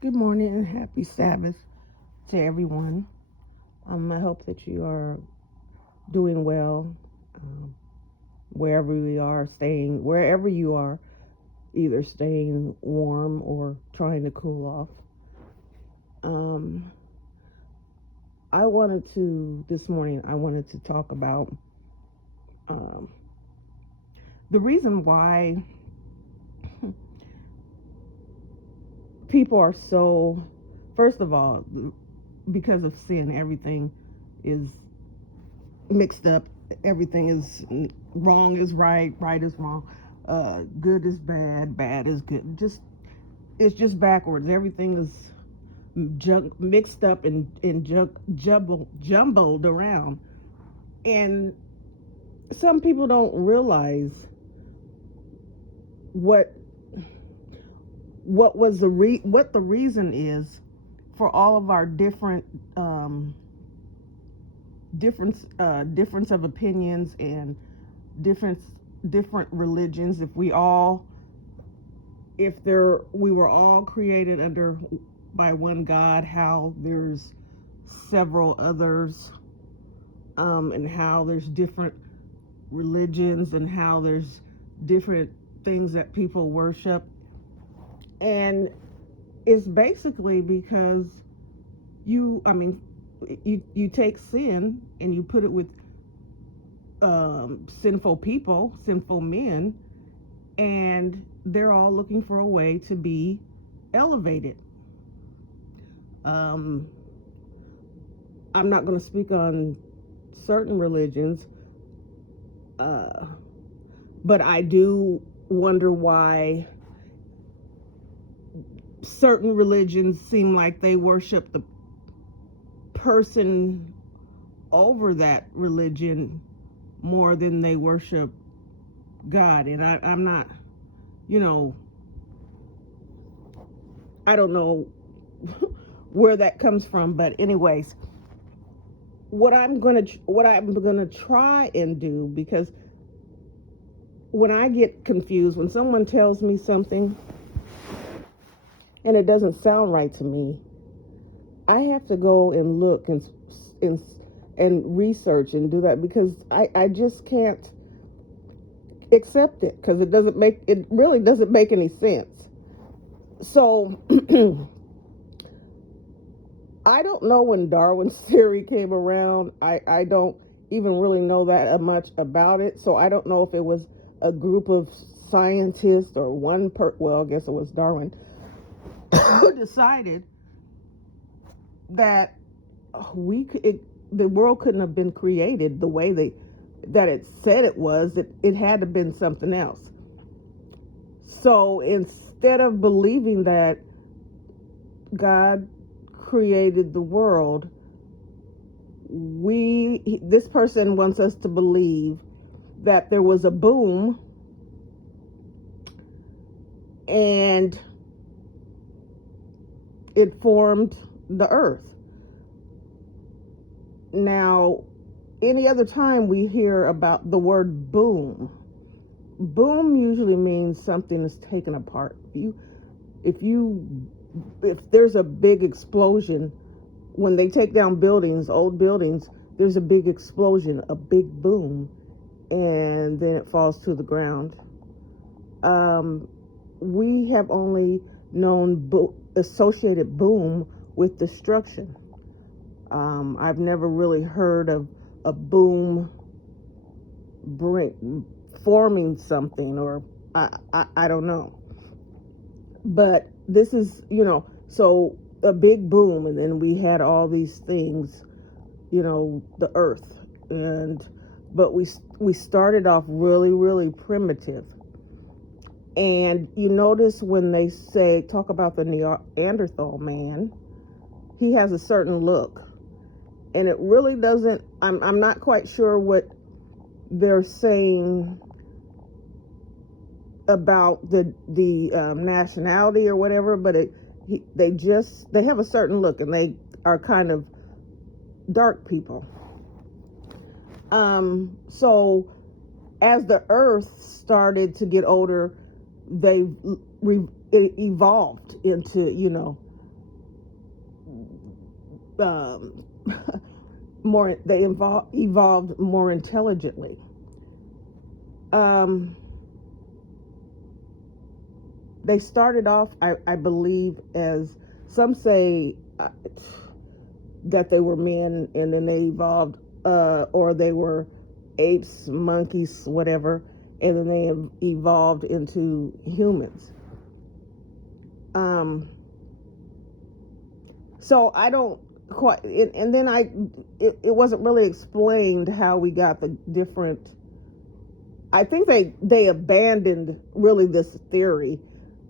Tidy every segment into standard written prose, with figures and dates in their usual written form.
Good morning and happy Sabbath to everyone. I hope that you are doing well um, wherever you are, either staying warm or trying to cool off. Um, this morning, I wanted to talk about um, the reason why people are so, first of all, because of sin, everything is mixed up. Everything is wrong is right, right is wrong, good is bad, bad is good. Just it's just backwards. Everything is mixed up and jumbled around, and some people don't realize what what the reason is for all of our difference of opinions and different different religions. We were all created under by one God, how there's several others, and how there's different religions and how there's different things that people worship. And it's basically because you I mean you take sin and you put it with sinful people, sinful men, and they're all looking for a way to be elevated. Um, I'm not going to speak on certain religions, uh, but I do wonder why certain religions seem like they worship the person over that religion more than they worship God. And I'm not, you know, I don't know where that comes from, but anyways, what I'm gonna try and do, because when I get confused, when someone tells me something and it doesn't sound right to me, I have to go and look and, and research and do that, because I just can't accept it, because it really doesn't make any sense. So I don't know when Darwin's theory came around. I don't even really know that much about it. So I don't know if it was a group of scientists or well, I guess it was Darwin, who decided that the world couldn't have been created the way that it said it was. It had to have been something else. So instead of believing that God created the world, this person wants us to believe that there was a boom and it formed the earth. Now, any other time we hear about the word boom, boom usually means something is taken apart. If you if there's a big explosion, when they take down old buildings, there's a big explosion, a big boom, and then it falls to the ground. We have only known associated boom with destruction. I've never really heard of a boom forming something, or I don't know. But this is, so a big boom, and then we had all these things, the earth, but we started off really, really primitive. And you notice when they talk about the Neanderthal man, he has a certain look, and it really doesn't. I'm not quite sure what they're saying about the nationality or whatever, but they have a certain look, and they are kind of dark people. So as the earth started to get older, it evolved into, um, more. They evolved more intelligently. Um, they started off, I believe, as some say that they were men, and then they evolved, or they were apes, monkeys, whatever, and then they evolved into humans. Um, so I don't quite, and then it wasn't really explained how we got the different. I think they abandoned really this theory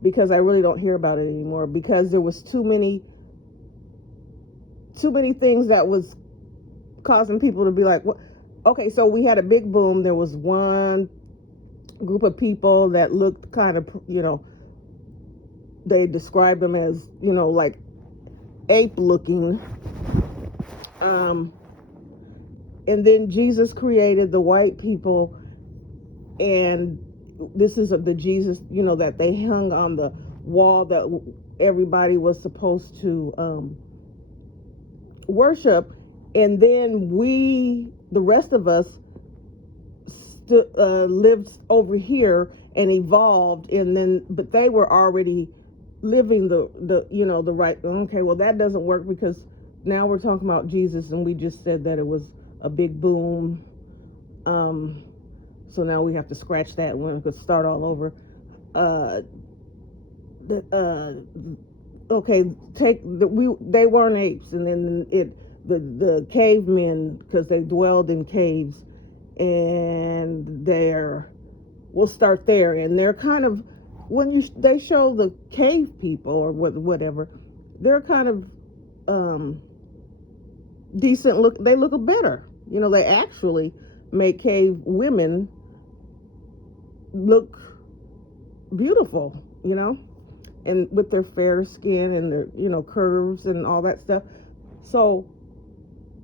because I really don't hear about it anymore because there was too many things that was causing people to be like, what? Okay, so we had a big boom. There was one group of people that looked kind of, they described them as, like ape looking. And then Jesus created the white people, and this is the Jesus, that they hung on the wall that everybody was supposed to worship. And then the rest of us, lived over here and evolved, and then but they were already living the right. Okay, well, that doesn't work because now we're talking about Jesus, and we just said that it was a big boom. So now we have to scratch that one. We could start all over. Okay, they weren't apes, and then the cavemen, because they dwelled in caves, and we'll start there, and they're kind of, when they show the cave people or whatever, they're kind of decent look. They look better, they actually make cave women look beautiful, and with their fair skin and their curves and all that stuff. So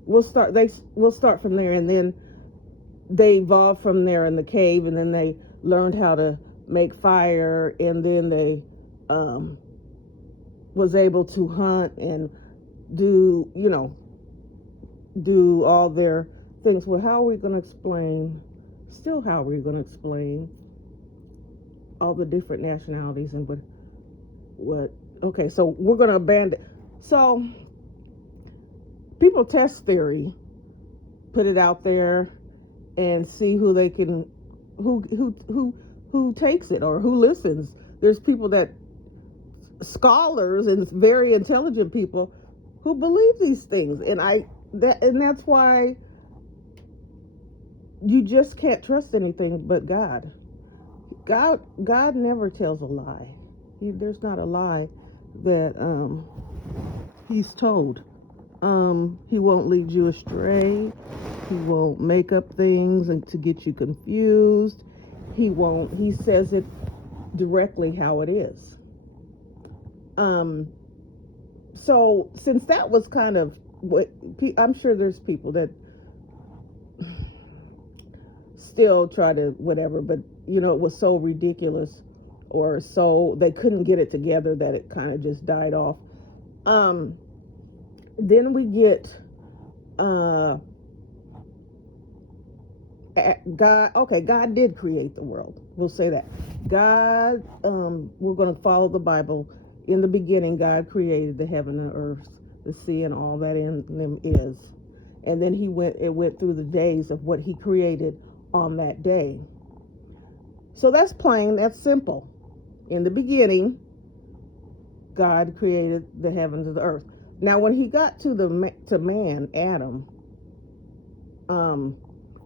we'll start from there, and then they evolved from there in the cave, and then they learned how to make fire, and then they was able to hunt and do all their things. Well, how are we going to explain all the different nationalities and what okay, so we're going to abandon. So people test theory, put it out there, and see who takes it or who listens. There's people scholars and very intelligent people who believe these things, and that's why you just can't trust anything but God. God never tells a lie. There's not a lie that he's told. He won't lead you astray. He won't make up things and to get you confused. He says it directly how it is. So since that was kind of what, I'm sure there's people that still try to whatever, but it was so ridiculous, or so they couldn't get it together, that it kind of just died off. Then we get God. Okay, God did create the world. We'll say that. God, we're going to follow the Bible. In the beginning, God created the heaven and earth, the sea, and all that in them is. And then it went through the days of what he created on that day. So that's plain, that's simple. In the beginning, God created the heavens and the earth. Now, when he got to man, Adam,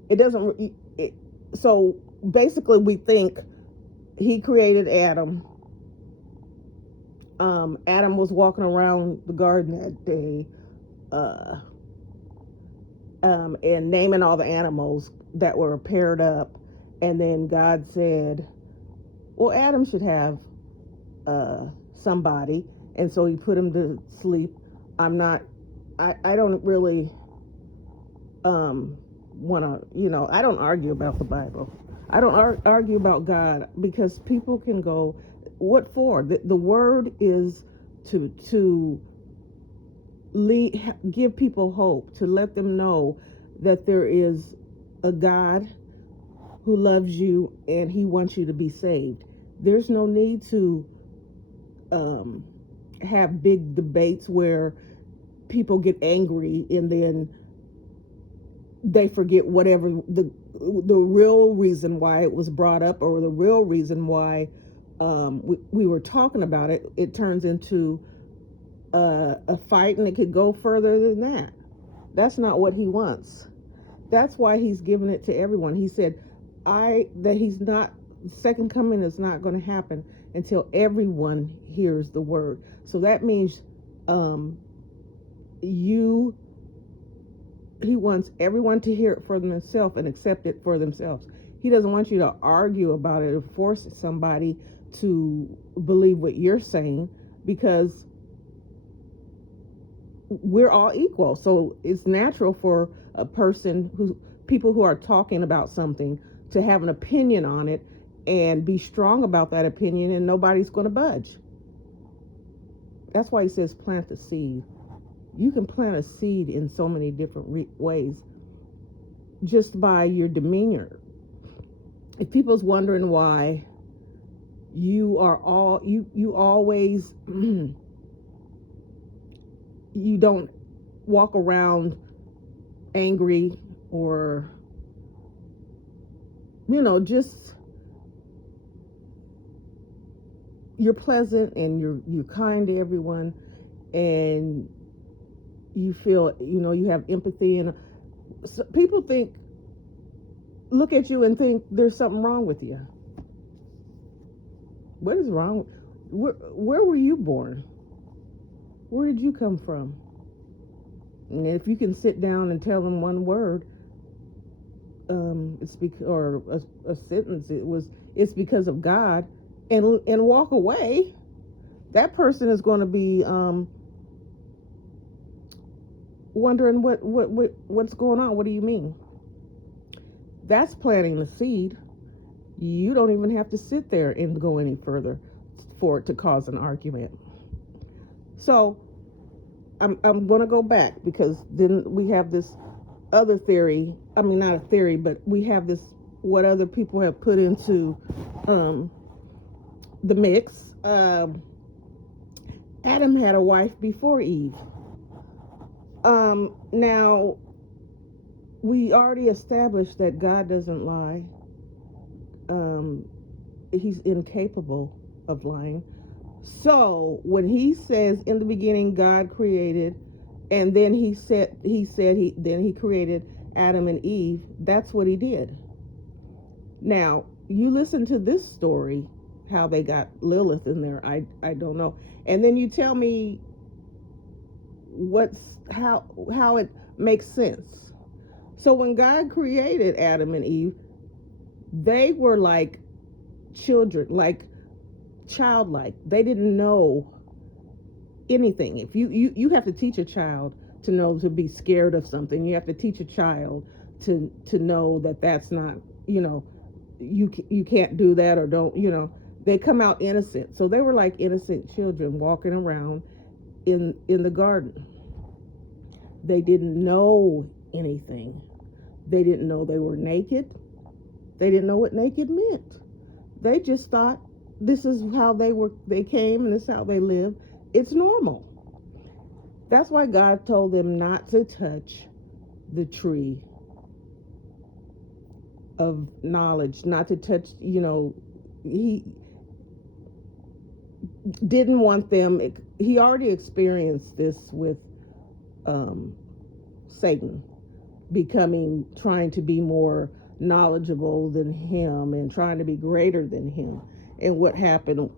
it doesn't. So basically, we think he created Adam. Adam was walking around the garden that day, and naming all the animals that were paired up, and then God said, "Well, Adam should have somebody," and so he put him to sleep. I don't really want to, I don't argue about the Bible. I don't argue about God, because people can go, what for? The word is to give people hope, to let them know that there is a God who loves you and he wants you to be saved. There's no need to um, have big debates where people get angry and then they forget whatever the real reason why it was brought up, or the real reason why we were talking about it. It turns into a fight, and it could go further than that. That's not what he wants. That's why he's giving it to everyone. He said, that he's not, second coming is not going to happen until everyone hears the word. So that means um, you he wants everyone to hear it for themselves and accept it for themselves. He doesn't want you to argue about it or force somebody to believe what you're saying, because we're all equal. So it's natural for a person people who are talking about something to have an opinion on it and be strong about that opinion, and nobody's going to budge. That's why he says plant the seed. You can plant a seed in so many different ways, just by your demeanor. If people's wondering why you always you don't walk around angry, or just you're pleasant and you're kind to everyone, and you feel you have empathy, and so people look at you and think there's something wrong with you. What is wrong? Where were you born? Where did you come from? And if you can sit down and tell them one word, it's because, or a sentence, it's because of God, and walk away, that person is going to be wondering what's going on. What do you mean? That's planting the seed. You don't even have to sit there and go any further for it to cause an argument. So I'm going to go back, because then we have this other theory. I mean, not a theory, but we have this, what other people have put into the mix. Adam had a wife before Eve. Now, we already established that God doesn't lie. He's incapable of lying. So when he says in the beginning God created, and then he created Adam and Eve, that's what he did. Now, you listen to this story, how they got Lilith in there, I don't know. And then you tell me how it makes sense. So when God created Adam and Eve, they were like children, like childlike. They didn't know anything. If you have to teach a child to know to be scared of something, you have to teach a child to know that that's not, you can't do that, or don't, they come out innocent. So they were like innocent children walking around in the garden. They didn't know anything. They didn't know they were naked. They didn't know what naked meant. They just thought this is how they came, and this is how they lived. It's normal. That's why God told them not to touch the tree of knowledge, not to touch, he didn't want them. He already experienced this with Satan, trying to be more knowledgeable than him and trying to be greater than him. And what happened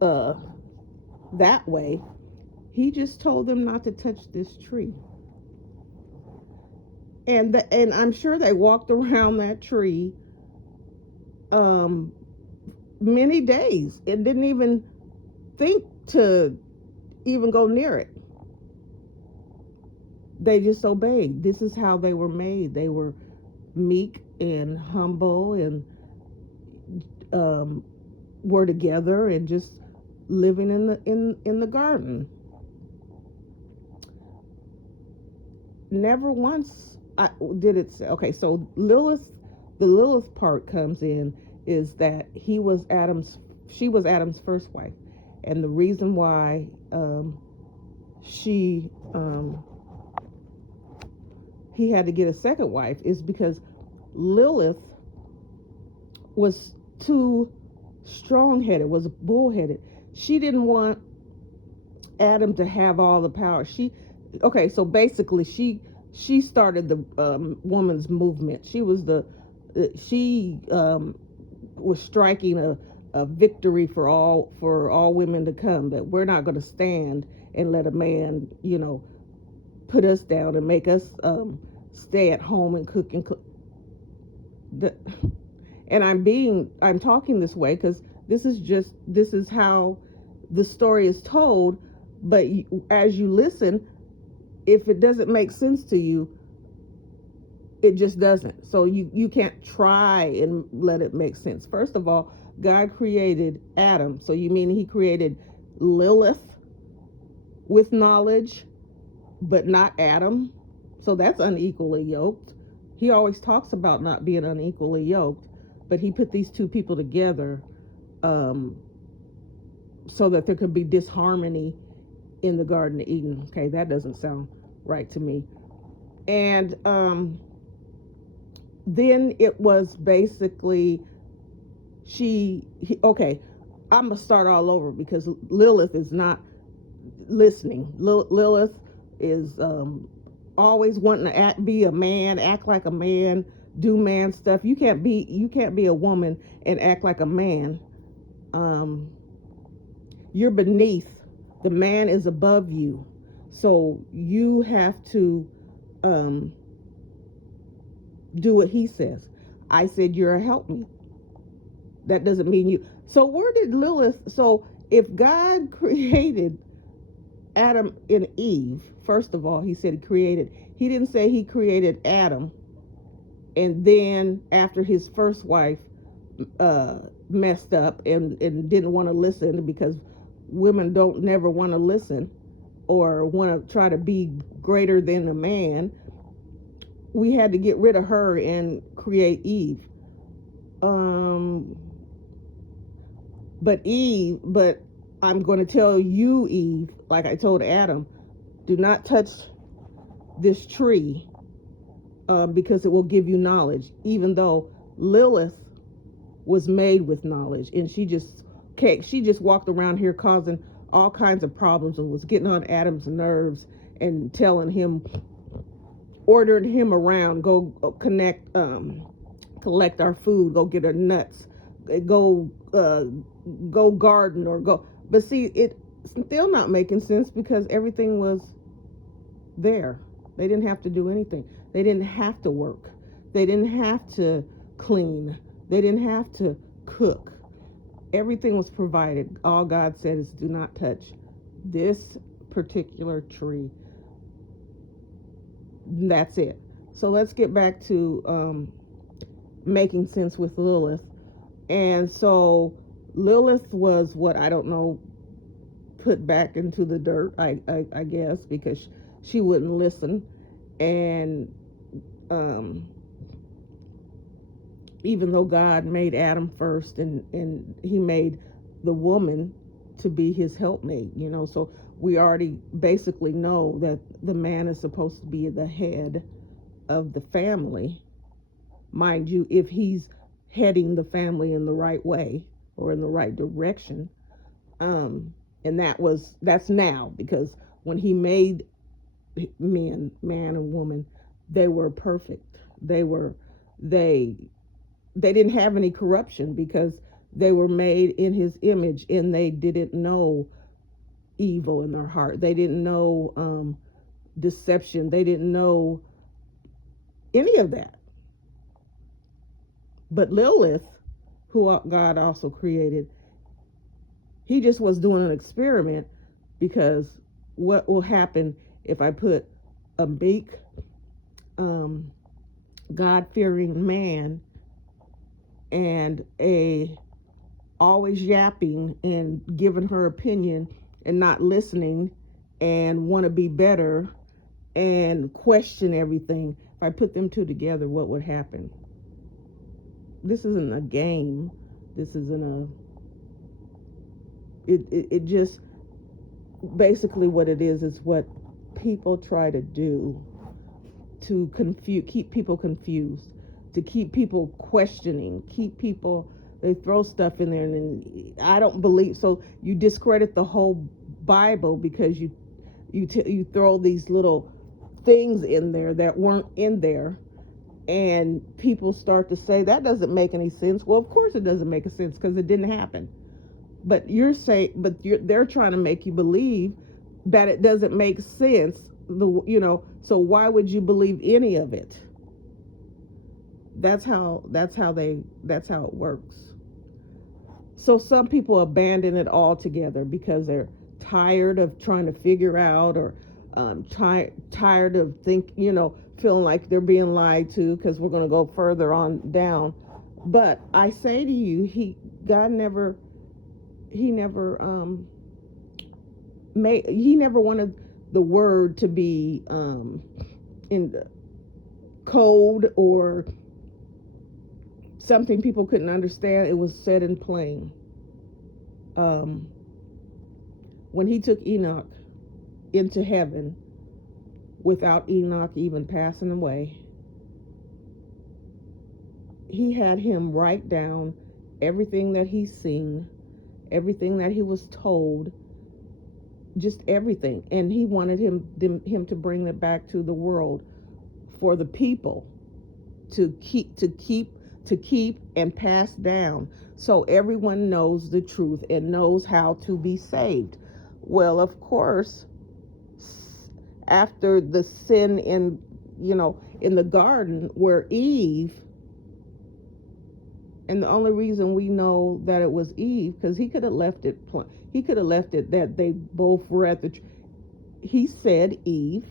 that way, he just told them not to touch this tree. And I'm sure they walked around that tree many days and didn't even think to even go near it. They just obeyed. This is how they were made. They were meek and humble, and were together and just living in the garden. never once did it say, okay, so Lilith, the Lilith part comes in is that she was Adam's first wife. And the reason why she, he had to get a second wife is because Lilith was too strong-headed, was bullheaded. She didn't want Adam to have all the power. Okay, so basically she started the woman's movement. She was striking a victory for all women to come, that we're not going to stand and let a man, put us down and make us stay at home and cook and cook. And I'm talking this way because this is how the story is told. But as you listen, if it doesn't make sense to you, it just doesn't. So you can't try and let it make sense. First of all, God created Adam. So you mean he created Lilith with knowledge, but not Adam? So that's unequally yoked. He always talks about not being unequally yoked, but he put these two people together so that there could be disharmony in the Garden of Eden. Okay, that doesn't sound right to me. And then it was basically okay, I'm gonna start all over because Lilith is not listening. Lilith is always wanting to be a man, act like a man, do man stuff. You can't be a woman and act like a man. You're beneath. The man is above you, so you have to do what he says. I said you're a helpmeet. That doesn't mean you. So where did Lilith? So if God created Adam and Eve, first of all, he said he created. He didn't say he created Adam, and then after his first wife messed up and didn't want to listen, because women don't never want to listen or want to try to be greater than a man. We had to get rid of her and create Eve. But I'm going to tell you, Eve, like I told Adam, do not touch this tree because it will give you knowledge, even though Lilith was made with knowledge, and she just walked around here causing all kinds of problems and was getting on Adam's nerves and ordering him around, go collect our food, go get our nuts, go garden or go. But see, it's still not making sense because everything was there. They didn't have to do anything. They didn't have to work. They didn't have to clean. They didn't have to cook. Everything was provided. All God said is do not touch this particular tree. That's it. So let's get back to making sense with Lilith. And so Lilith was what, I don't know, put back into the dirt, I guess, because she wouldn't listen. And even though God made Adam first and he made the woman to be his helpmate, so we already basically know that the man is supposed to be the head of the family. Mind you, if he's heading the family in the right way or in the right direction. And that's now, because when he made man and woman, they were perfect. They didn't have any corruption because they were made in his image, and they didn't know evil in their heart. They didn't know deception. They didn't know any of that. But Lilith, who God also created, he just was doing an experiment, because what will happen if I put a meek, God-fearing man and a always yapping and giving her opinion and not listening and want to be better and question everything. If I put them two together, what would happen? This isn't a game. This isn't a. It just basically what it is what people try to do to keep people confused, to keep people questioning, keep people. They throw stuff in there, and I don't believe. So you discredit the whole Bible because you throw these little things in there that weren't in there, and people start to say that doesn't make any sense. Well, of course it doesn't make a sense because it didn't happen. But they're trying to make you believe that it doesn't make sense. So why would you believe any of it? That's how it works. So some people abandon it altogether because they're tired of trying to figure out, or tired of feeling like they're being lied to, because we're going to go further on down. But I say to you, God never wanted the word to be in code or something people couldn't understand. It was said in plain. When he took Enoch into heaven without Enoch even passing away, he had him write down everything that he's seen, everything that he was told, just everything. And he wanted him to bring it back to the world for the people to keep and pass down, so everyone knows the truth and knows how to be saved. Well, of course, after the sin in the garden where Eve, and the only reason we know that it was Eve, because he could have left it that they both were at the he said Eve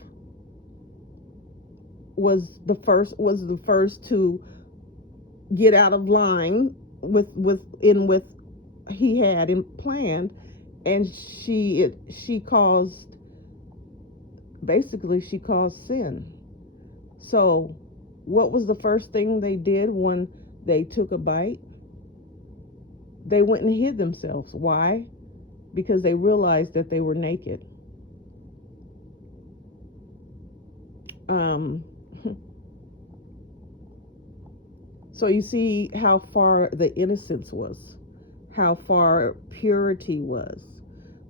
was the first to get out of line with he had planned, and she caused sin. So what was the first thing they did when they took a bite? They went and hid themselves. Why? Because they realized that they were naked. So you see how far the innocence was, how far purity was,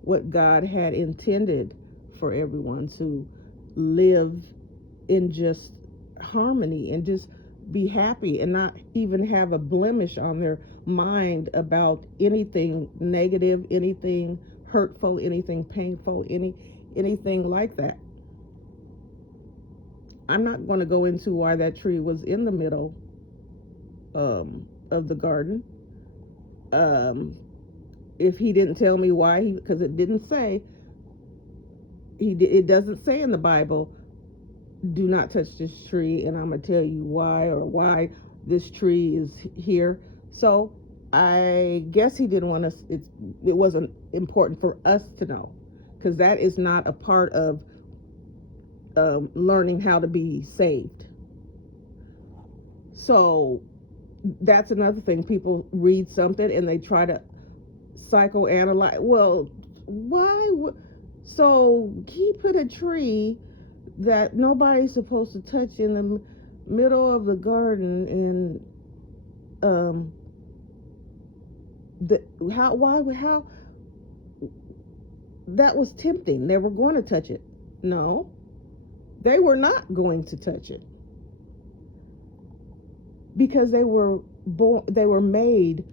what God had intended for everyone to live in just harmony and just be happy and not even have a blemish on their mind about anything negative, anything hurtful, anything painful, anything like that. I'm not going to go into why that tree was in the middle of the garden. If he didn't tell me why, because it didn't say. It doesn't say in the Bible, do not touch this tree, and I'm gonna tell you why this tree is here. So I guess he didn't want us. It wasn't important for us to know, because that is not a part of learning how to be saved. So that's another thing. People read something and they try to psychoanalyze. Well, why? So he put a tree that nobody's supposed to touch in the middle of the garden, and how that was tempting. They were going to touch it. No, they were not going to touch it, because they were made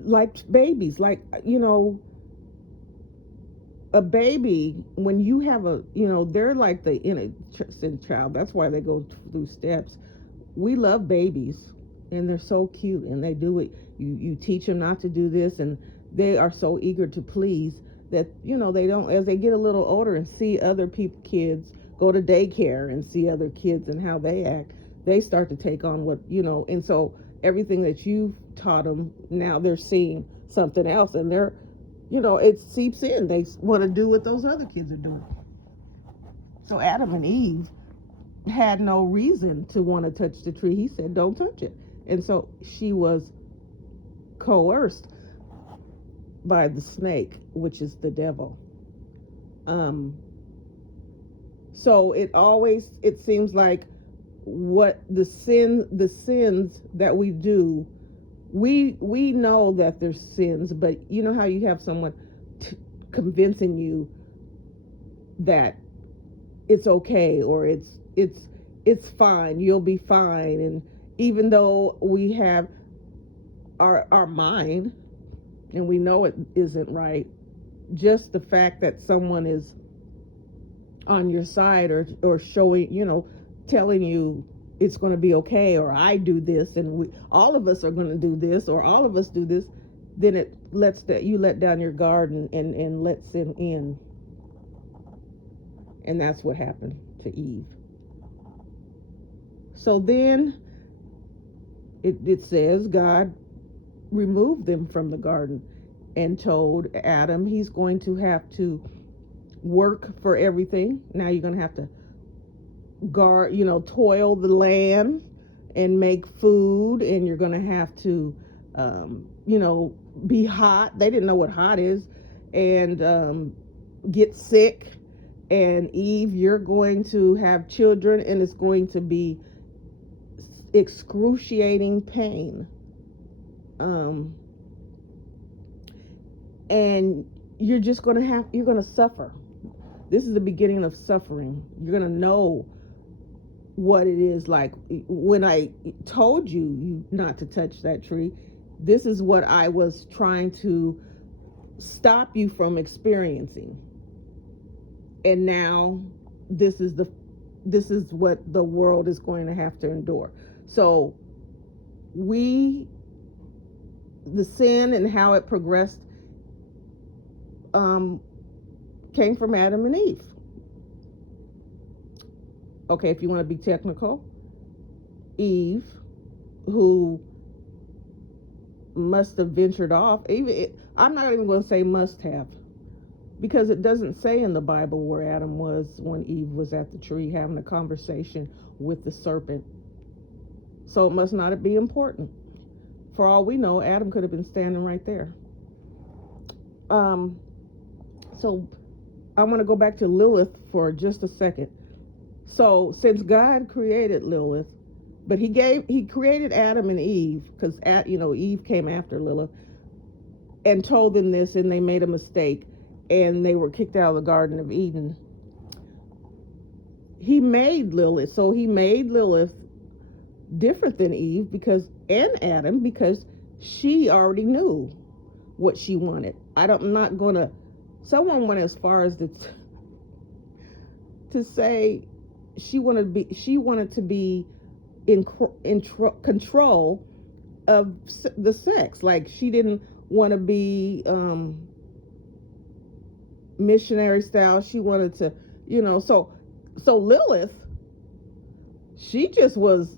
like babies. Like, a baby, when you have they're like the innocent child. That's why they go through steps. We love babies, and they're so cute, and they do it. You teach them not to do this, and they are so eager to please that they don't. As they get a little older and see other kids go to daycare and see other kids and how they act, they start to take on and so everything that you've taught them, now they're seeing something else, and they're it seeps in. They want to do what those other kids are doing. So Adam and Eve had no reason to want to touch the tree. He said, don't touch it. And so she was coerced by the snake, which is the devil. Um, so it seems like what the sins that we do, we know that there's sins, but you know how you have someone convincing you that it's okay, or it's fine, you'll be fine. And even though we have our mind and we know it isn't right, just the fact that someone is on your side, or showing, telling you it's going to be okay, or I do this, and all of us are going to do this, or all of us do this, then it lets that you let down your guard, and let sin in. And that's what happened to Eve. So then it says God removed them from the garden and told Adam he's going to have to work for everything. Now you're going to have to guard, toil the land and make food, and you're going to have to, be hot. They didn't know what hot is, and get sick. And Eve, you're going to have children, and it's going to be excruciating pain. And you're going to suffer. This is the beginning of suffering. You're going to know what it is like. When I told you not to touch that tree, this is what I was trying to stop you from experiencing. And now this is what the world is going to have to endure. So the sin and how it progressed came from Adam and Eve. Okay, if you want to be technical, Eve, who must have ventured off, I'm not even going to say must have, because it doesn't say in the Bible where Adam was when Eve was at the tree having a conversation with the serpent. So it must not be important. For all we know, Adam could have been standing right there. So I want to go back to Lilith for just a second. So since God created Lilith, but he created Adam and Eve, because Eve came after Lilith, and told them this, and they made a mistake, and they were kicked out of the Garden of Eden. He made Lilith, so he made Lilith different than Eve and Adam, because she already knew what she wanted. Someone went as far as to say she wanted to be in control of the sex. Like, she didn't want to be missionary style. She wanted to, so Lilith, she just was,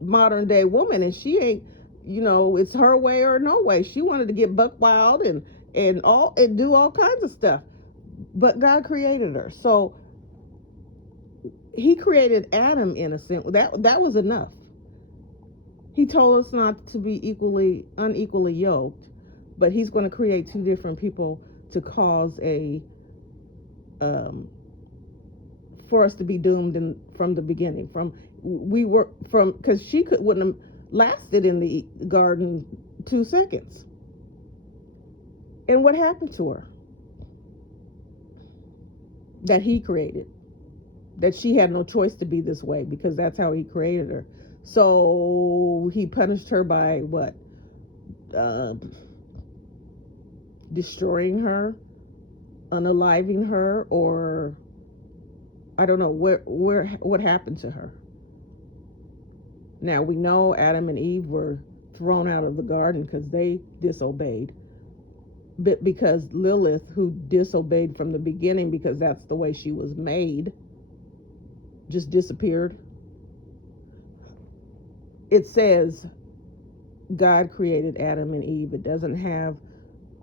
modern day woman, and she ain't, it's her way or no way. She wanted to get buck wild and do all kinds of stuff. But God created her. So he created Adam innocent. That was enough. He told us not to be unequally yoked, but he's going to create two different people to cause for us to be doomed from the beginning. Because she wouldn't have lasted in the garden 2 seconds. And what happened to her? That he created. That she had no choice to be this way, because that's how he created her. So he punished her by what? Destroying her, unaliving her, or I don't know what happened to her. Now we know Adam and Eve were thrown out of the garden because they disobeyed. But because Lilith, who disobeyed from the beginning because that's the way she was made, just disappeared. It says God created Adam and Eve. It doesn't have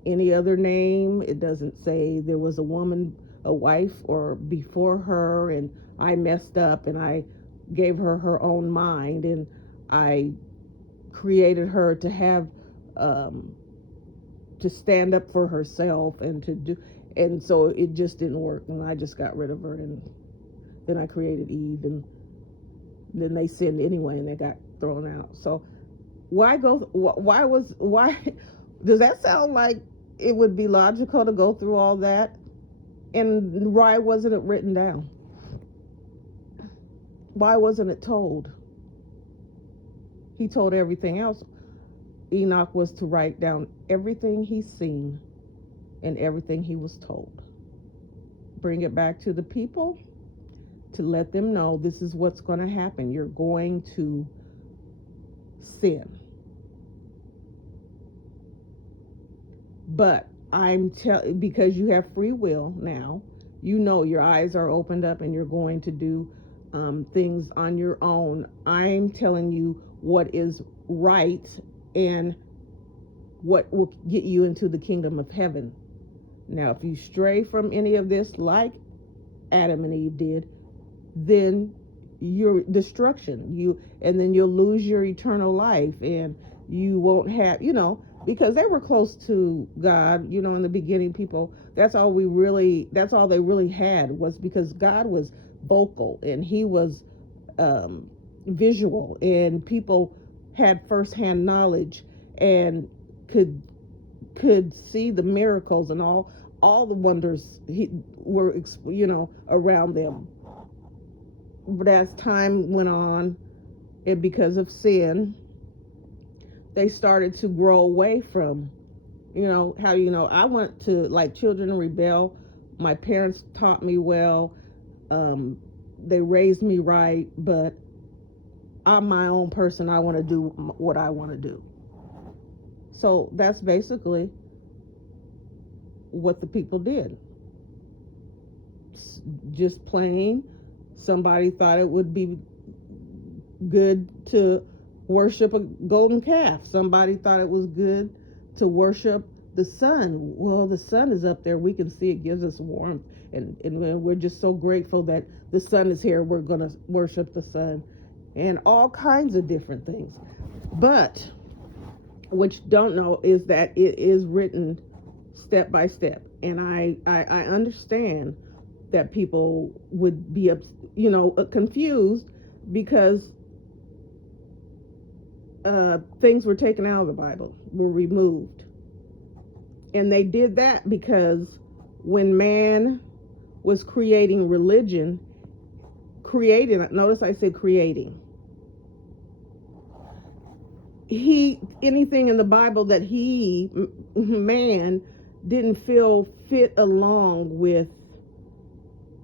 any other name. It doesn't say there was a woman a wife or before her, and I messed up and I gave her her own mind, and I created her to have um, to stand up for herself and to do, and so it just didn't work, and I just got rid of her, and then I created Eve, and then they sinned anyway, and they got thrown out. So why does that sound like it would be logical to go through all that? And why wasn't it written down? Why wasn't it told? He told everything else. Enoch was to write down everything he's seen and everything he was told. Bring it back to the people to let them know this is what's going to happen. You're going to sin. But because you have free will now, you know your eyes are opened up and you're going to do things on your own. I'm telling you what is right and what will get you into the kingdom of heaven. Now, if you stray from any of this, like Adam and Eve did, then your destruction, and then you'll lose your eternal life, and you won't have, because they were close to God, in the beginning. People, that's all they really had, was because God was vocal and he was visual, and people had firsthand knowledge and could see the miracles and all the wonders were around them. But as time went on, and because of sin, they started to grow away from, I went to, like, children rebel. My parents taught me well. They raised me right, but I'm my own person. I want to do what I want to do. So that's basically what the people did. Just plain, somebody thought it would be good to worship a golden calf. Somebody thought it was good to worship the sun. Well, the sun is up there. We can see it, gives us warmth. And we're just so grateful that the sun is here. We're going to worship the sun. And all kinds of different things. But what you don't know is that it is written step by step. And I understand that people would be, confused because things were taken out of the Bible, were removed. And they did that because when man was creating religion, notice I said creating, anything in the Bible that man didn't feel fit along with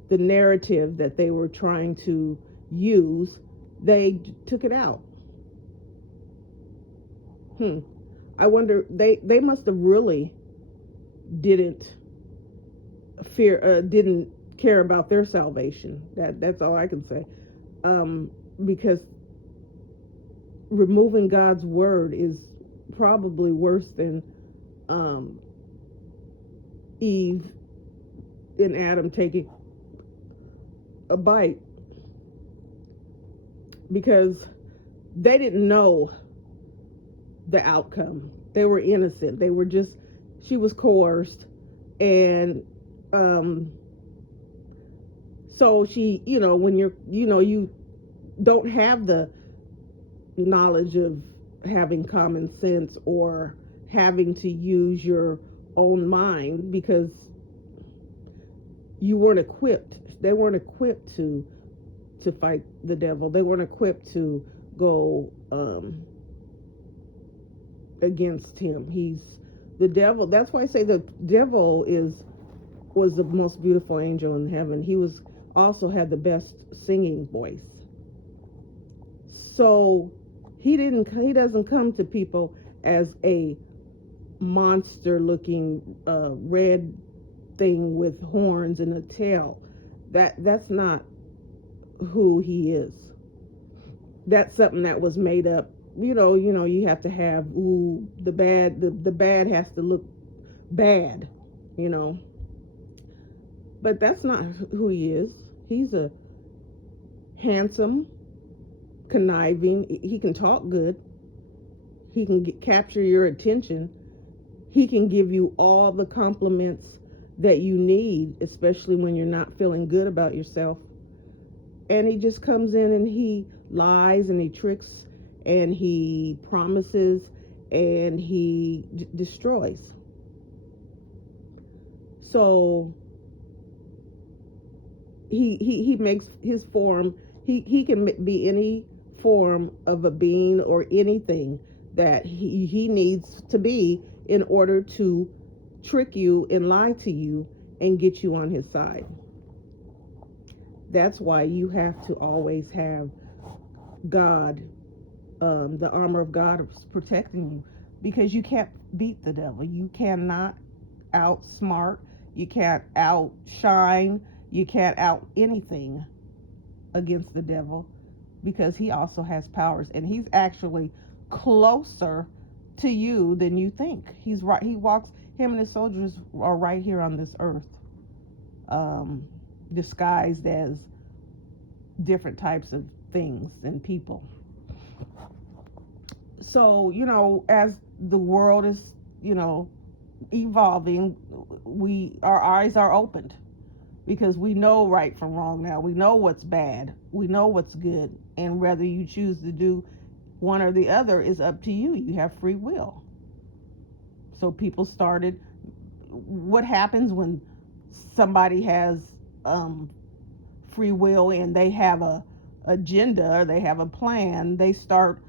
the narrative that they were trying to use, they took it out. I wonder, they must have really didn't care about their salvation. That's all I can say. Because removing God's word is probably worse than Eve and Adam taking a bite, because they didn't know the outcome. They were innocent. She was coerced, and so she, when you don't have the knowledge of having common sense or having to use your own mind, because you weren't equipped. They weren't equipped to fight the devil. They weren't equipped to go against him. He's the devil. That's why I say the devil was the most beautiful angel in heaven. He also had the best singing voice. So he doesn't come to people as a monster looking red thing with horns and a tail. That's not who he is. That's something that was made up. You have to have the bad has to look bad, But that's not who he is. He's a handsome, conniving. He can talk good. He can capture your attention. He can give you all the compliments that you need, especially when you're not feeling good about yourself. And he just comes in and he lies and he tricks and he promises and he destroys. So he makes his form, he can be any form of a being or anything that he needs to be in order to trick you and lie to you and get you on his side. That's why you have to always have God, the armor of God protecting you, because you can't beat the devil. You cannot outsmart, you can't outshine, you can't out anything against the devil, because he also has powers and he's actually closer to you than you think. He's right. He walks. Him and his soldiers are right here on this earth, disguised as different types of things and people. So, as the world is, evolving, our eyes are opened, because we know right from wrong now. We know what's bad. We know what's good. And whether you choose to do one or the other is up to you. You have free will. So people started, what happens when somebody has free will and they have a agenda or they have a plan? They start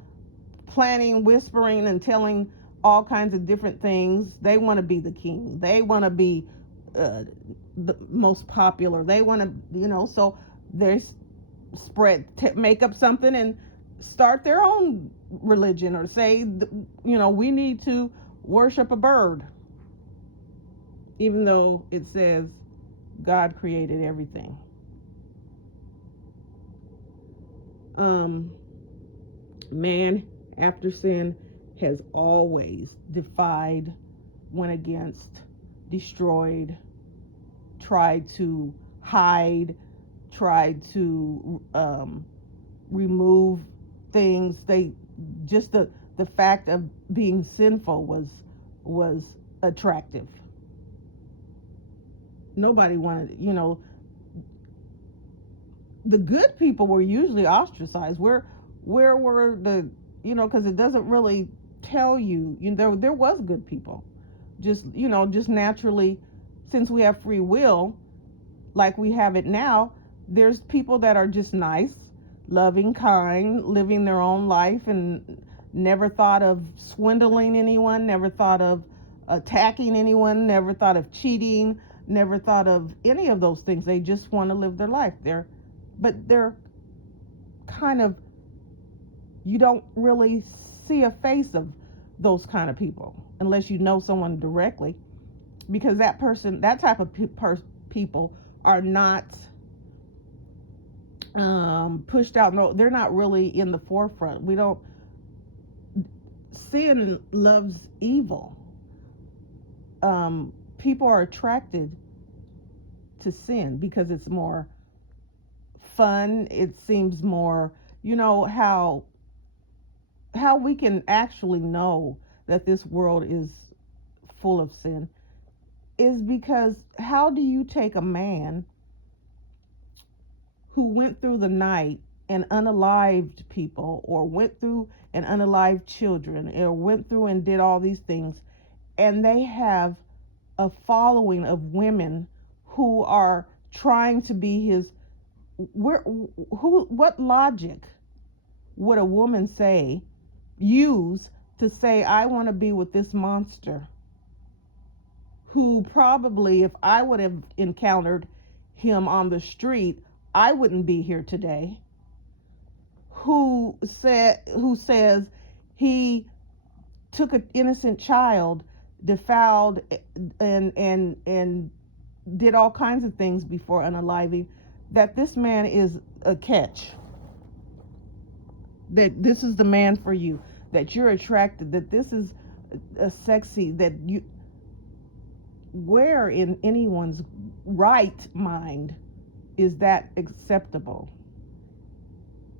planning, whispering, and telling all kinds of different things. They want to be the king. They want to be the most popular. They want to, so they make up something and start their own religion, or say, we need to worship a bird, even though it says God created everything. Man, after sin, has always defied, went against, destroyed, tried to hide, tried to remove things. Just the fact of being sinful was attractive. Nobody wanted, the good people were usually ostracized. Where were the, because it doesn't really tell you, there was good people. Just naturally, since we have free will, like we have it now, there's people that are just nice, loving, kind, living their own life, and never thought of swindling anyone, never thought of attacking anyone, never thought of cheating, never thought of any of those things. They just want to live their life. They're kind of, you don't really see a face of those kind of people unless you know someone directly, because that type of people are not pushed out. No, they're not really in the forefront. Sin loves evil. People are attracted to sin because it's more fun. It seems more, how we can actually know that this world is full of sin is because how do you take a man who went through the night and unalived people, or went through and unalived children, or went through and did all these things, and they have a following of women who are trying to be his, what logic would a woman use to say, I want to be with this monster, who probably, if I would have encountered him on the street, I wouldn't be here today, who says he took an innocent child, defiled and did all kinds of things before unaliving, that this man is a catch, that this is the man for you, that you're attracted, that this is a sexy, that you, where in anyone's right mind is that acceptable,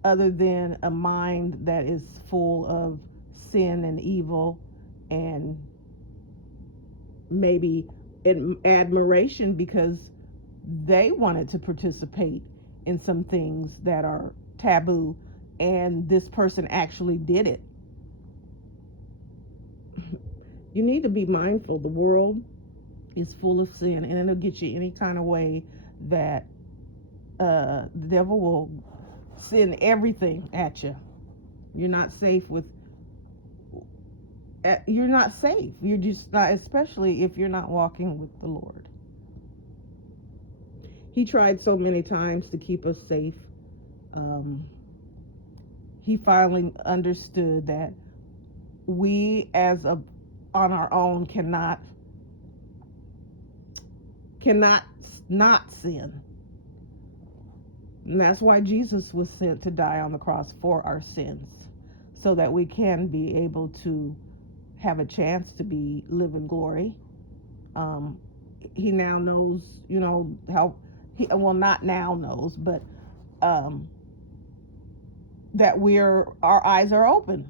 other than a mind that is full of sin and evil and maybe admiration because they wanted to participate in some things that are taboo and this person actually did it. You need to be mindful. The world is full of sin, and it'll get you any kind of way that the devil will send everything at you. You're not safe with. You're not safe. You're just not, especially if you're not walking with the Lord. He tried so many times to keep us safe. He finally understood that we, on our own, cannot not sin. And that's why Jesus was sent to die on the cross for our sins, so that we can be able to have a chance to live in glory. He now knows, how not now knows, but that our eyes are open.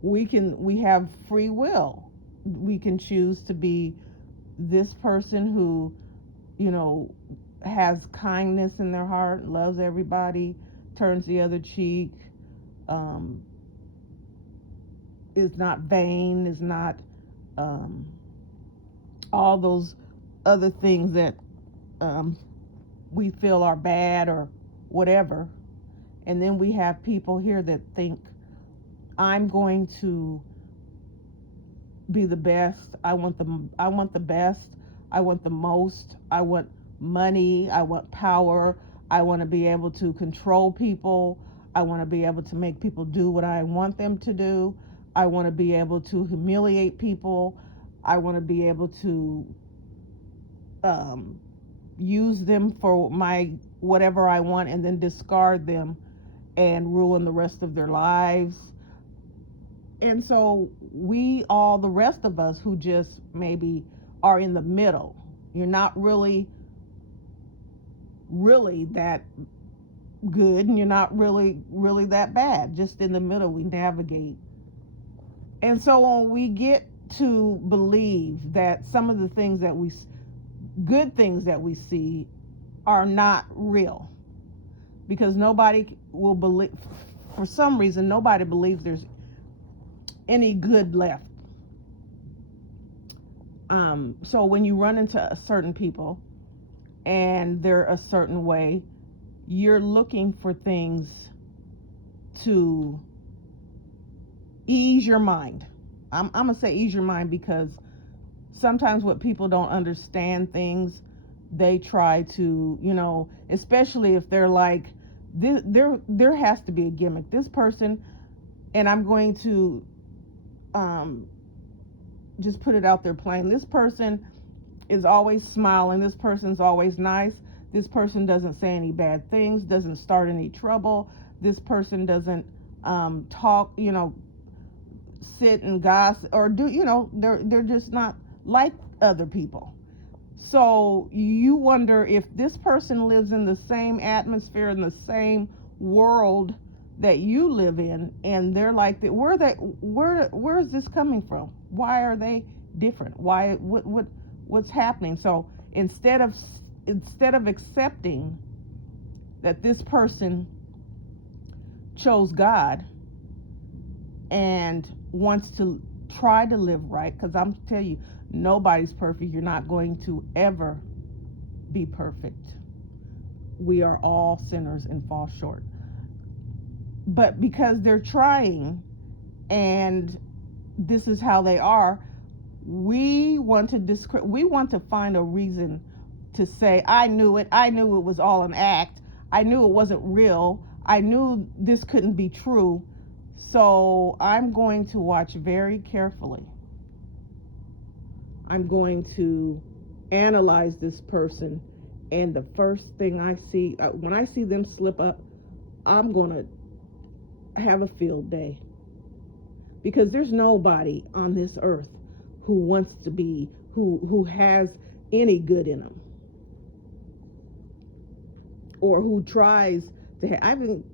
We have free will. We can choose to be this person who, has kindness in their heart, loves everybody, turns the other cheek, is not vain, is not all those other things that we feel are bad or whatever. And then we have people here that think, I'm going to be the best. I want the best. I want the most. I want money. I want power. I want to be able to control people. I want to be able to make people do what I want them to do. I want to be able to humiliate people. I want to be able to use them for my whatever I want and then discard them and ruin the rest of their lives. And so the rest of us who just maybe are in the middle, you're not really that good and you're not really that bad, just in the middle we navigate. And so when we get to believe that some of the good things that we see are not real, because nobody will believe, for some reason nobody believes there's any good left. So when you run into certain people and they're a certain way, you're looking for things to ease your mind. I'm gonna say ease your mind, because sometimes when people don't understand things, they try to, especially if they're like, there has to be a gimmick. This person, and I'm going to just put it out there plain. This person is always smiling. This person's always nice. This person doesn't say any bad things, doesn't start any trouble. This person doesn't talk, sit and gossip or do, they're just not like other people. So you wonder if this person lives in the same atmosphere, in the same world that you live in, and they're like that. Where is this coming from? Why are they different? What's happening? So instead of accepting that this person chose God and wants to try to live right, because I'm tell you, nobody's perfect. You're not going to ever be perfect. We are all sinners and fall short. But because they're trying and this is how they are, we want to find a reason to say, I knew it was all an act, I knew it wasn't real, I knew this couldn't be true, so I'm going to watch very carefully. I'm going to analyze this person, and the first thing I see, when I see them slip up, I'm going to have a field day, because there's nobody on this earth who wants to be, who has any good in them, or who tries to I didn't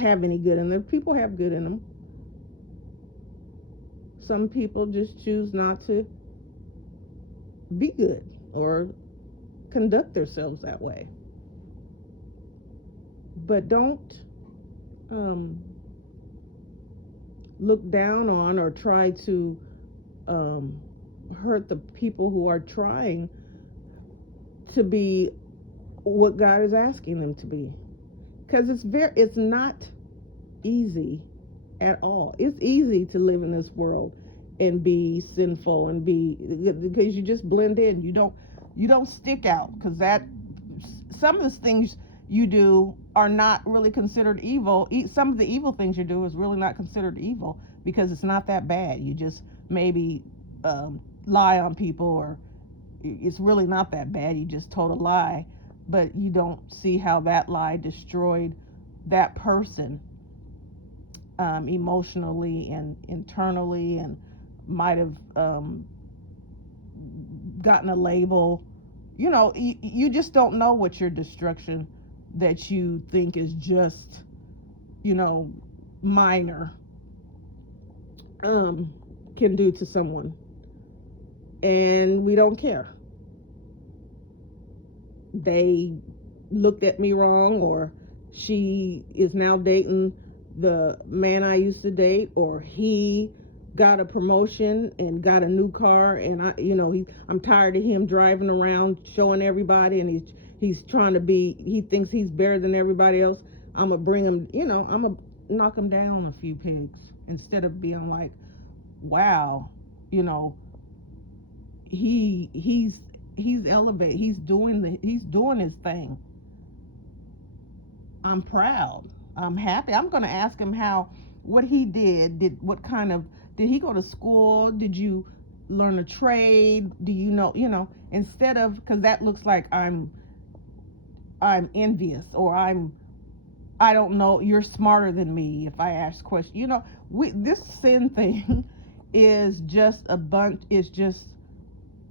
have any good in them. People have good in them. Some people just choose not to be good or conduct themselves that way. But don't look down on or try to um, hurt the people who are trying to be what God is asking them to be. Because it's not easy at all. It's easy to live in this world and be sinful and be, because you just blend in. You don't stick out, because that some of the things you do are not really considered evil. Some of the evil things you do is really not considered evil because it's not that bad. You just maybe lie on people, or it's really not that bad. You just told a lie, but you don't see how that lie destroyed that person emotionally and internally, and might have gotten a label. You just don't know what your destruction that you think is just, minor, can do to someone. And we don't care. They looked at me wrong, or she is now dating the man I used to date, or he got a promotion and got a new car, and I'm tired of him driving around showing everybody, and he's trying to be, he thinks he's better than everybody else. I'm gonna bring him, I'm gonna knock him down a few pegs, instead of being like, wow, you know he's elevated, he's doing his thing. I'm proud, I'm happy. I'm going to ask him what he what kind of, did he go to school, did you learn a trade, do instead of, because that looks like I'm envious, or I don't know, you're smarter than me if I ask questions. This sin thing is just it's just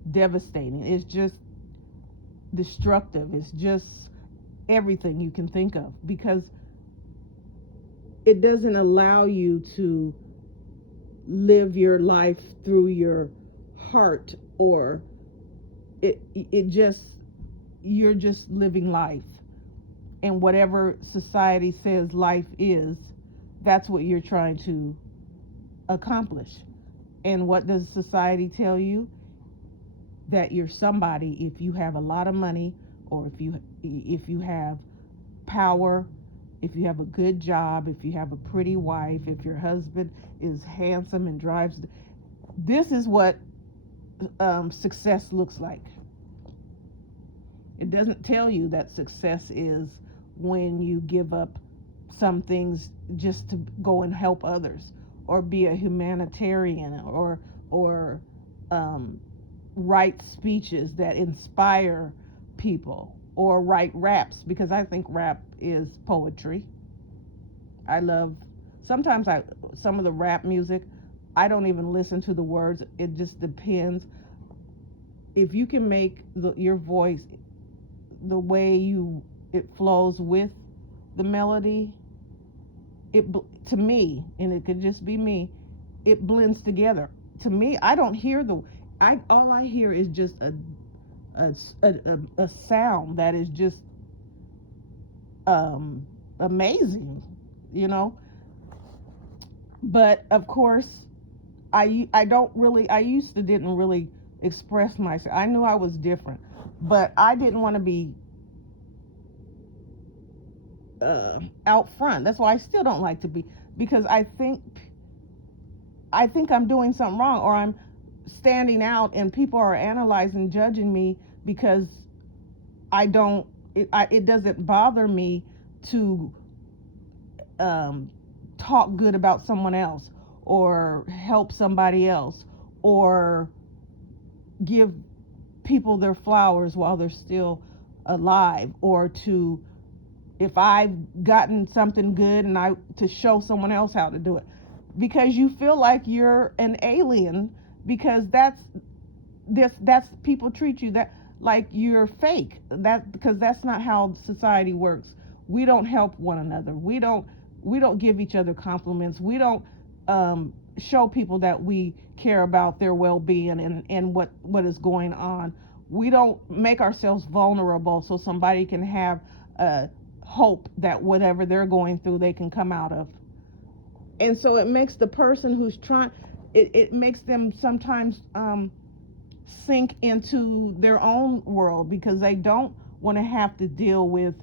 devastating. It's just destructive. It's just everything you can think of, because it doesn't allow you to live your life through your heart, or it just, you're just living life, and whatever society says life is, that's what you're trying to accomplish. And what does society tell you? That you're somebody if you have a lot of money, or if you have power, if you have a good job, if you have a pretty wife, if your husband is handsome and drives. This is what success looks like. It doesn't tell you that success is when you give up some things just to go and help others, or be a humanitarian, or write speeches that inspire people, or write raps, because I think rap is poetry. I love, sometimes some of the rap music, I don't even listen to the words. It just depends. If you can make your voice, the way it flows with the melody, to me, and it could just be me, it blends together. To me, I don't hear all I hear is just a sound that is just amazing, But of course, I used to didn't really express myself. I knew I was different, but I didn't want to be out front. That's why I still don't like to be, because I think I'm doing something wrong, or I'm standing out, and people are analyzing, judging me, because it doesn't bother me to talk good about someone else, or help somebody else, or give people their flowers while they're still alive, or to, if I've gotten something good, and to show someone else how to do it, because you feel like you're an alien, because that's people treat you that like you're fake. That because that's not how society works. We don't help one another. We don't give each other compliments. We don't show people that we care about their well-being and what is going on. We don't make ourselves vulnerable so somebody can have hope that whatever they're going through they can come out of. And so it makes the person who's trying, it makes them sometimes sink into their own world because they don't want to have to deal with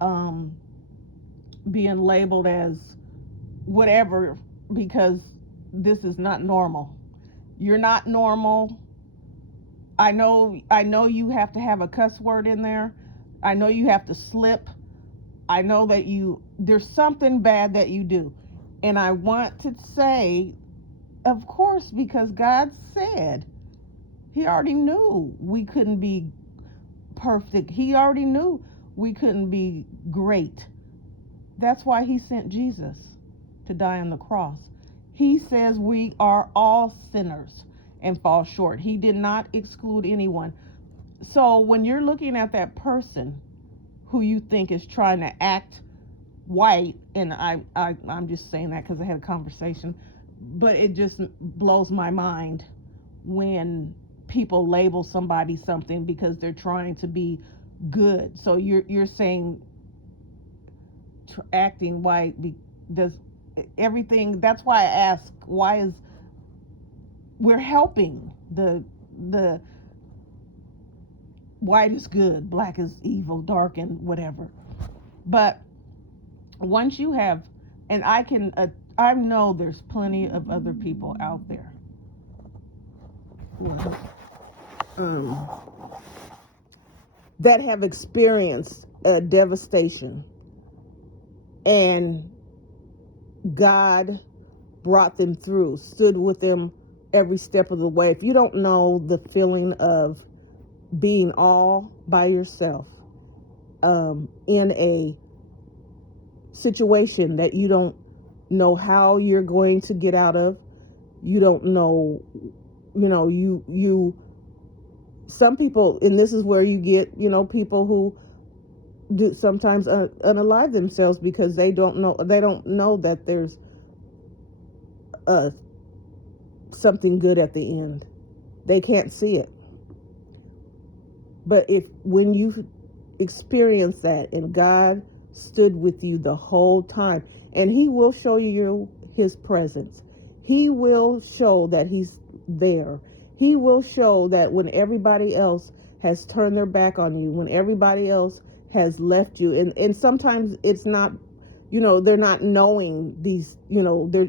um, being labeled as whatever, because this is not normal. You're not normal. I know you have to have a cuss word in there. I know you have to slip. I know that there's something bad that you do. And I want to say, of course, because God said he already knew we couldn't be perfect. He already knew we couldn't be great. That's why he sent Jesus to die on the cross. He says we are all sinners and fall short. He did not exclude anyone. So when you're looking at that person who you think is trying to act white, and I'm just saying that because I had a conversation, but it just blows my mind when people label somebody something because they're trying to be good. So you're saying acting white does everything. That's why I ask, why is we're helping the white is good, black is evil, dark and whatever. But once you have, and I know there's plenty of other people out there, um, that have experienced devastation, and God brought them through, stood with them every step of the way. If you don't know the feeling of being all by yourself in a situation that you don't know how you're going to get out of, you don't know, you some people, and this is where you get, people who do sometimes unalive themselves because they don't know that there's something good at the end. They can't see it. But when you experience that and God stood with you the whole time, and he will show you his presence. He will show that he's there. He will show that when everybody else has turned their back on you, when everybody else has left you, and sometimes it's not, they're not knowing these,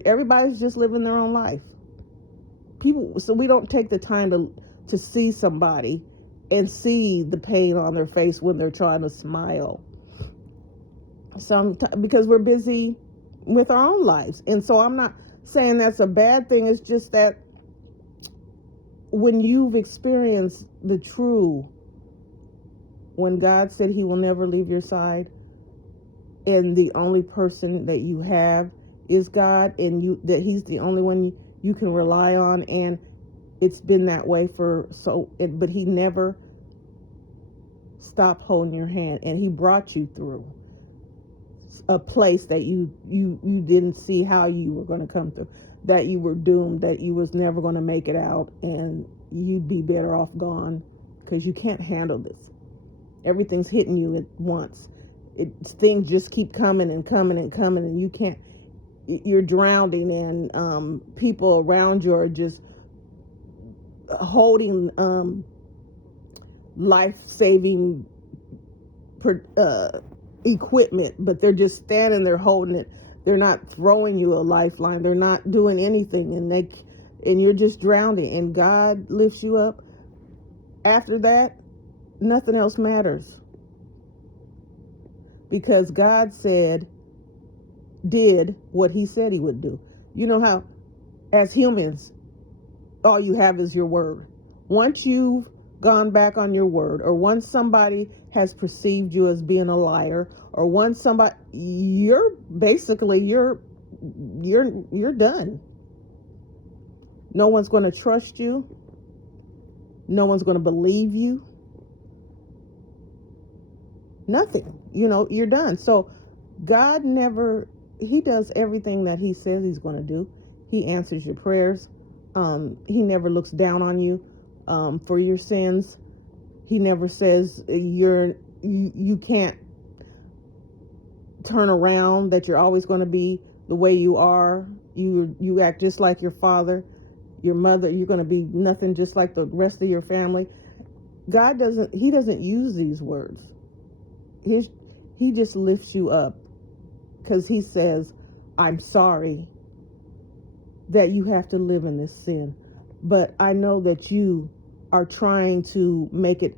everybody's just living their own life. So we don't take the time to see somebody and see the pain on their face when they're trying to smile. Because we're busy with our own lives. And so I'm not saying that's a bad thing. It's just that when you've experienced the true, when God said he will never leave your side, and the only person that you have is God, and that he's the only one you can rely on, and it's been that way but he never stopped holding your hand, and he brought you through a place that you didn't see how you were going to come through, that you were doomed, that you was never going to make it out, and you'd be better off gone because you can't handle this. Everything's hitting you at once. Things just keep coming and coming and coming, and you can't. You're drowning, and people around you are just holding life-saving equipment, but they're just standing there holding it. They're not throwing you a lifeline. They're not doing anything, and you're just drowning, and God lifts you up. After that, nothing else matters, because God did what he said he would do. You know how, as humans, all you have is your word. Once you've gone back on your word, or once somebody has perceived you as being a liar, or once you're done. No one's going to trust you. No one's going to believe you. nothing. You're done. So God never, he does everything that he says he's going to do. He answers your prayers. He never looks down on you for your sins. He never says you can't turn around, that you're always going to be the way you are. You act just like your father, your mother. You're going to be nothing just like the rest of your family. God doesn't use these words. He just lifts you up because he says, I'm sorry that you have to live in this sin, but I know that you are trying to make it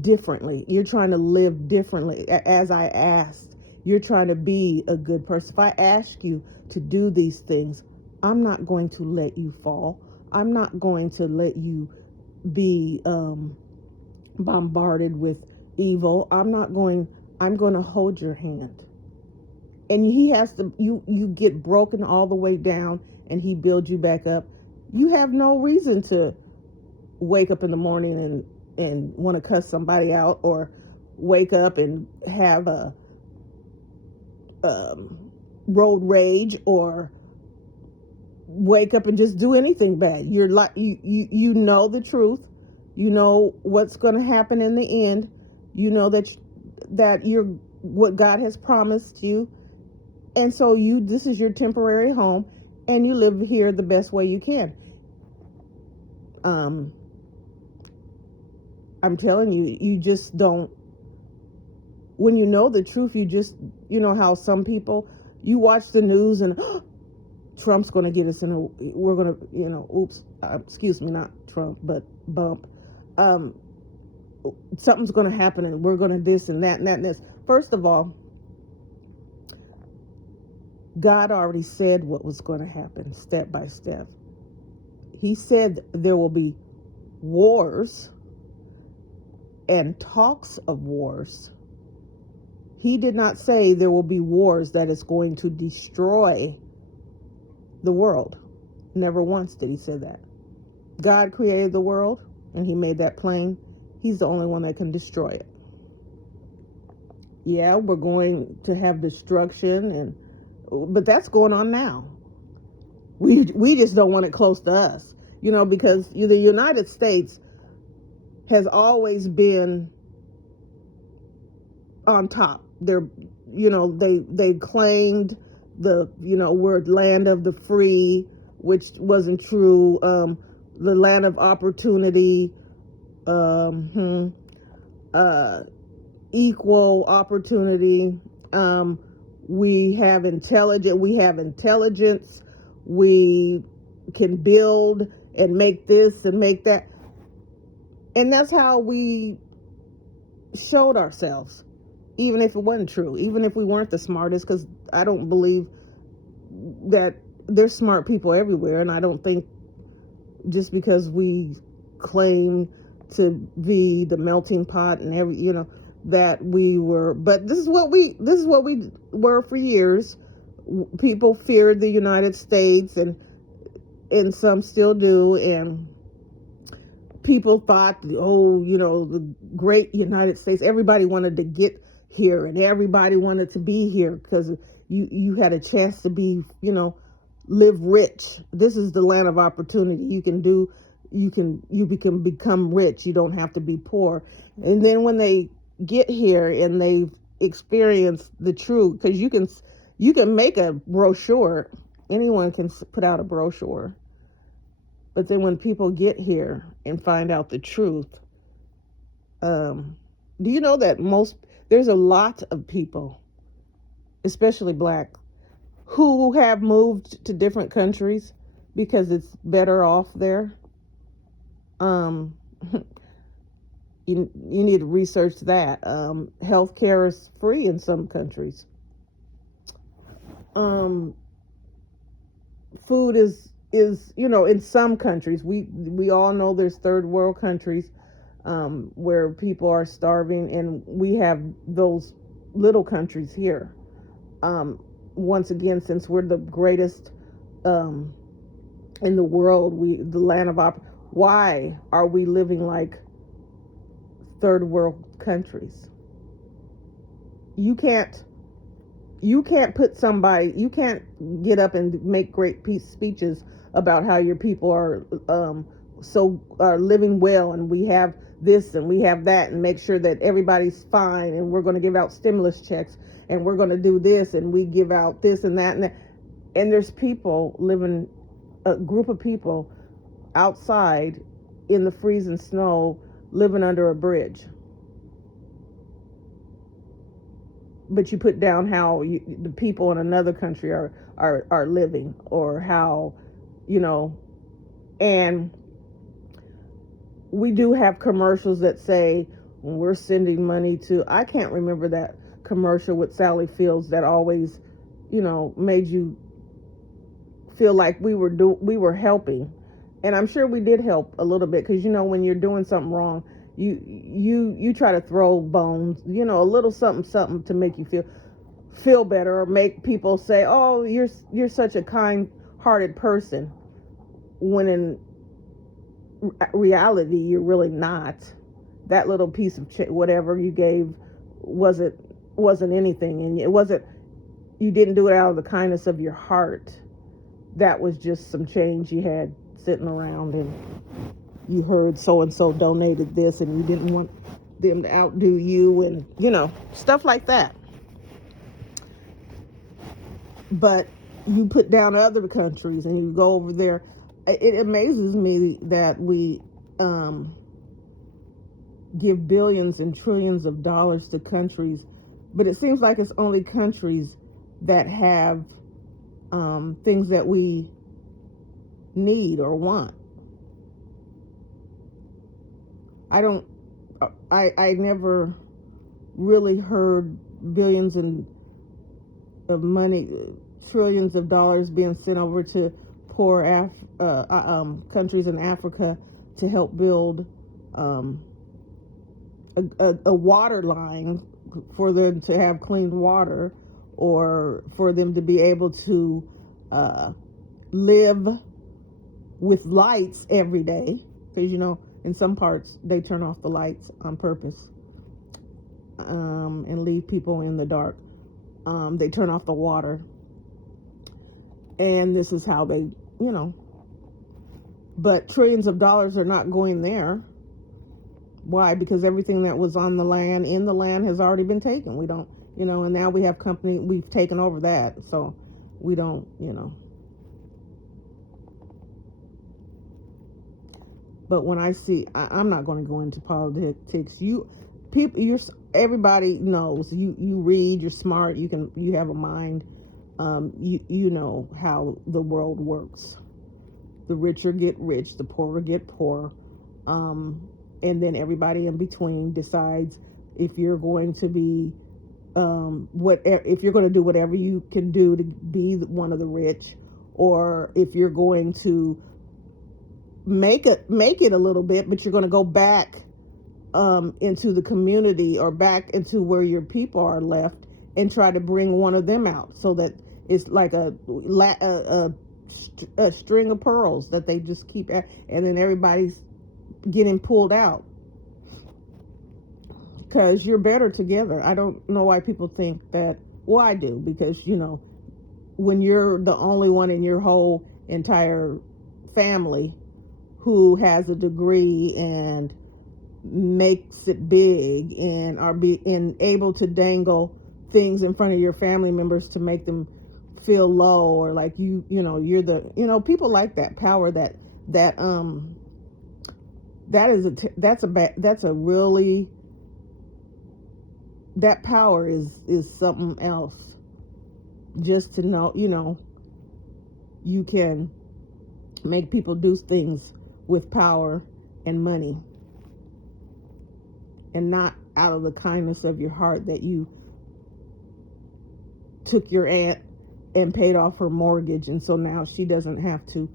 differently. You're trying to live differently. As I asked, you're trying to be a good person. If I ask you to do these things, I'm not going to let you fall. I'm not going to let you be bombarded with evil. I'm going to hold your hand. And he has to, you get broken all the way down and he builds you back up. You have no reason to wake up in the morning and want to cuss somebody out, or wake up and have a road rage, or wake up and just do anything bad. You're like, you know the truth. You know what's going to happen in the end. You know that you're what God has promised you. And so this is your temporary home, and you live here the best way you can. I'm telling you, you just don't, when you know the truth, how some people, you watch the news and Trump's going to get us we're going to, excuse me, not Trump, but bump. Something's going to happen and we're going to this and that and that and this. First of all, God already said what was going to happen step by step. He said there will be wars and talks of wars. He did not say there will be wars that is going to destroy the world. Never once did he say that. God created the world and he made that plain. He's the only one that can destroy it. Yeah, we're going to have destruction, but that's going on now. We just don't want it close to us, because the United States has always been on top. They claimed we're land of the free, which wasn't true. The land of opportunity, equal opportunity. We have intelligence. We can build and make this and make that. And that's how we showed ourselves, even if it wasn't true, even if we weren't the smartest, because I don't believe that there's smart people everywhere. And I don't think just because we claim to be the melting pot and that we were, but this is what we were for years. People feared the United States, and some still do, and people thought, the great United States, everybody wanted to get here and everybody wanted to be here because you had a chance to be, live rich. This is the land of opportunity. You can become rich. You don't have to be poor. And then when they get here and they've experienced the truth, because you can make a brochure. Anyone can put out a brochure. But then when people get here and find out the truth, do you know that there's a lot of people, especially black, who have moved to different countries because it's better off there? You need to research that. Healthcare is free in some countries. Food is in some countries. We all know there's third world countries where people are starving, and we have those little countries here. Once again, since we're the greatest in the world, the land of why are we living like third world countries? you can't put somebody, you can't get up and make great speeches about how your people are are living well, and we have this and we have that, and make sure that everybody's fine, and we're going to give out stimulus checks, and we're going to do this, and we give out this and that and that. And there's people living, a group of people outside in the freezing snow, living under a bridge. But you put down how the people in another country are living, or how, you know. And we do have commercials that say, we're sending money to, I can't remember that commercial with Sally Fields that always, you know, made you feel like we were helping. And I'm sure we did help a little bit, because, you know, when you're doing something wrong, you try to throw bones, you know, a little something to make you feel better, or make people say, oh, you're such a kind-hearted person, when in reality you're really not. That little piece of whatever you gave wasn't anything, and it wasn't, you didn't do it out of the kindness of your heart. That was just some change you had sitting around, and you heard so and so donated this, and you didn't want them to outdo you, and, you know, stuff like that. But you put down other countries, and you go over there. It amazes me that we give billions and trillions of dollars to countries, but it seems like it's only countries that have things that we need or want. I never really heard billions of money, trillions of dollars being sent over to poor countries in Africa to help build a water line for them to have clean water, or for them to be able to live with lights every day. Because, you know, in some parts they turn off the lights on purpose, and leave people in the dark. They turn off the water, and this is how they, you know. But trillions of dollars are not going there. Why? Because everything that was on the land, in the land, has already been taken. We don't, you know, and now we have we've taken over that, so we don't, you know. But when I see, I'm not going to go into politics. Everybody knows. You read. You're smart. You have a mind. You know how the world works. The richer get rich. The poorer get poor. And then everybody in between decides if you're going to be if you're going to do whatever you can do to be one of the rich, or if you're going to make it a little bit, but you're going to go back into the community, or back into where your people are left, and try to bring one of them out, so that it's like a string of pearls that they just keep at, and then everybody's getting pulled out, because you're better together. I don't know why people think that. Well, I do, because, you know, when you're the only one in your whole entire family who has a degree and makes it big, and able to dangle things in front of your family members to make them feel low, or like you know, you're the, you know, people like that power, that's a really, that power is something else. Just to know, you know, you can make people do things with power and money, and not out of the kindness of your heart, that you took your aunt and paid off her mortgage, and so now she doesn't have to.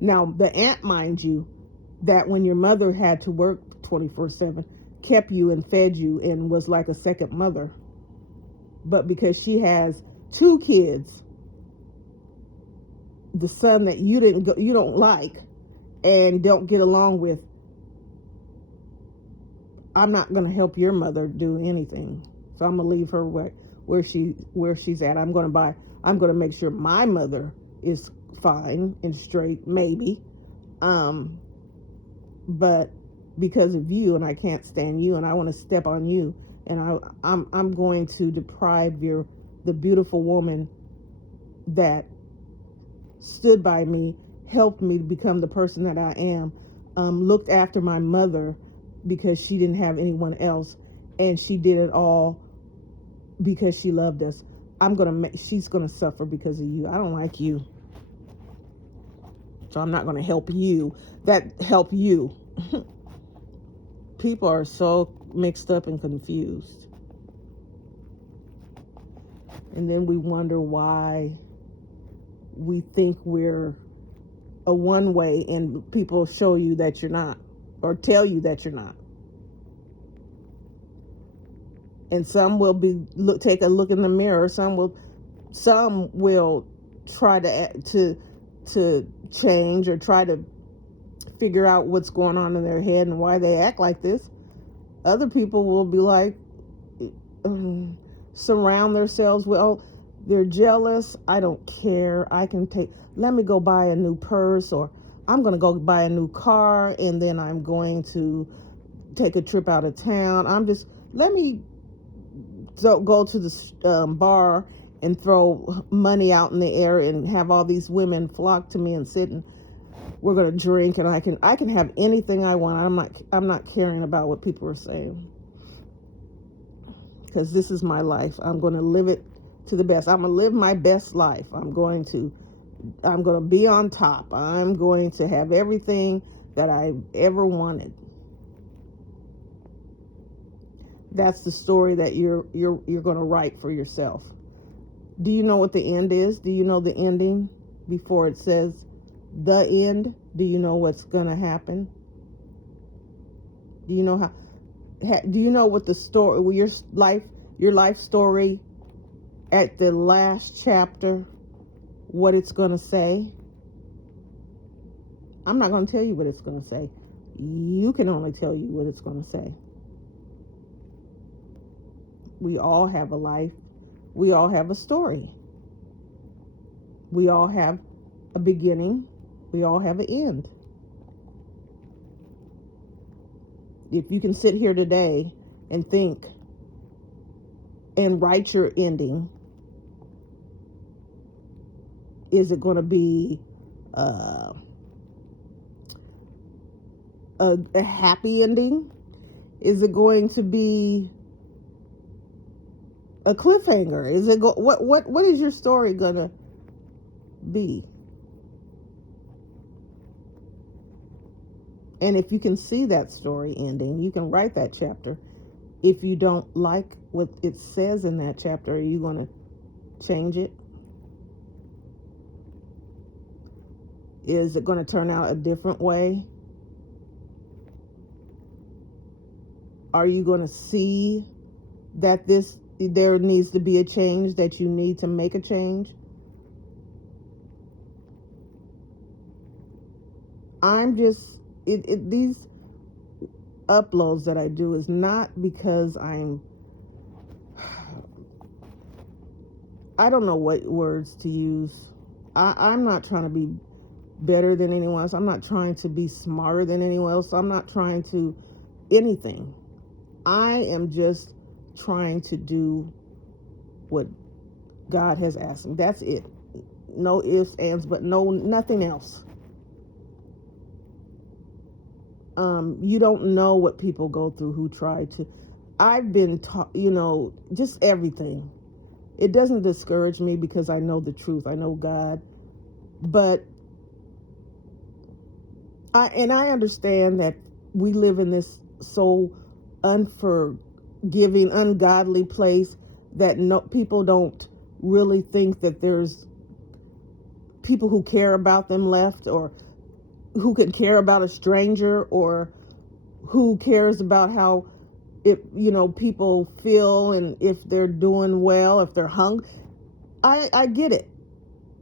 Now the aunt, mind you, that when your mother had to work 24/7, kept you and fed you and was like a second mother. But because she has 2 kids, the son that you don't like and don't get along with, I'm not going to help your mother do anything. So I'm going to leave her where she's at. I'm going to make sure my mother is fine and straight, maybe. But because of you, and I can't stand you, and I want to step on you, and I'm going to deprive the beautiful woman that stood by me, helped me to become the person that I am, looked after my mother because she didn't have anyone else, and she did it all because she loved us. She's gonna suffer because of you. I don't like you, so I'm not gonna help you. Help you. People are so mixed up and confused, and then we wonder why we think we're a one way, and people show you that you're not, or tell you that you're not. And some will take a look in the mirror. Some will try to change, or try to figure out what's going on in their head and why they act like this. Other people will be like, surround themselves with, oh, they're jealous. I don't care. Let me go buy a new purse, or I'm going to go buy a new car, and then I'm going to take a trip out of town. Let me go to the bar and throw money out in the air and have all these women flock to me and sit, and we're going to drink, and I can have anything I want. I'm not caring about what people are saying, because this is my life. I'm going to live it to the best. I'm going to live my best life. I'm going to be on top. I'm going to have everything that I ever wanted. That's the story that you're going to write for yourself. Do you know what the end is? Do you know the ending before it says the end? Do you know what's going to happen? Do you know do you know what the story, your life story at the last chapter, what it's going to say? I'm not going to tell you what it's going to say. You can only tell you what it's going to say. We all have a life. We all have a story. We all have a beginning. We all have an end. If you can sit here today and think and write your ending, is it going to be a happy ending? Is it going to be a cliffhanger? Is it what is your story gonna be? And if you can see that story ending, you can write that chapter. If you don't like what it says in that chapter, are you going to change it? Is it going to turn out a different way? Are you going to see that there needs to be a change, that you need to make a change? These uploads that I do is not because I don't know what words to use. I'm not trying to be better than anyone else. I'm not trying to be smarter than anyone else. I'm not trying to anything. I am just trying to do what God has asked me. That's it. No ifs, ands, but nothing else. You don't know what people go through who try to. I've been taught, just everything. It doesn't discourage me because I know the truth. I know God. But I understand that we live in this so unforgiving, ungodly place that people don't really think that there's people who care about them left, or who can care about a stranger, or who cares about how people feel, and if they're doing well, if they're hungry. I get it.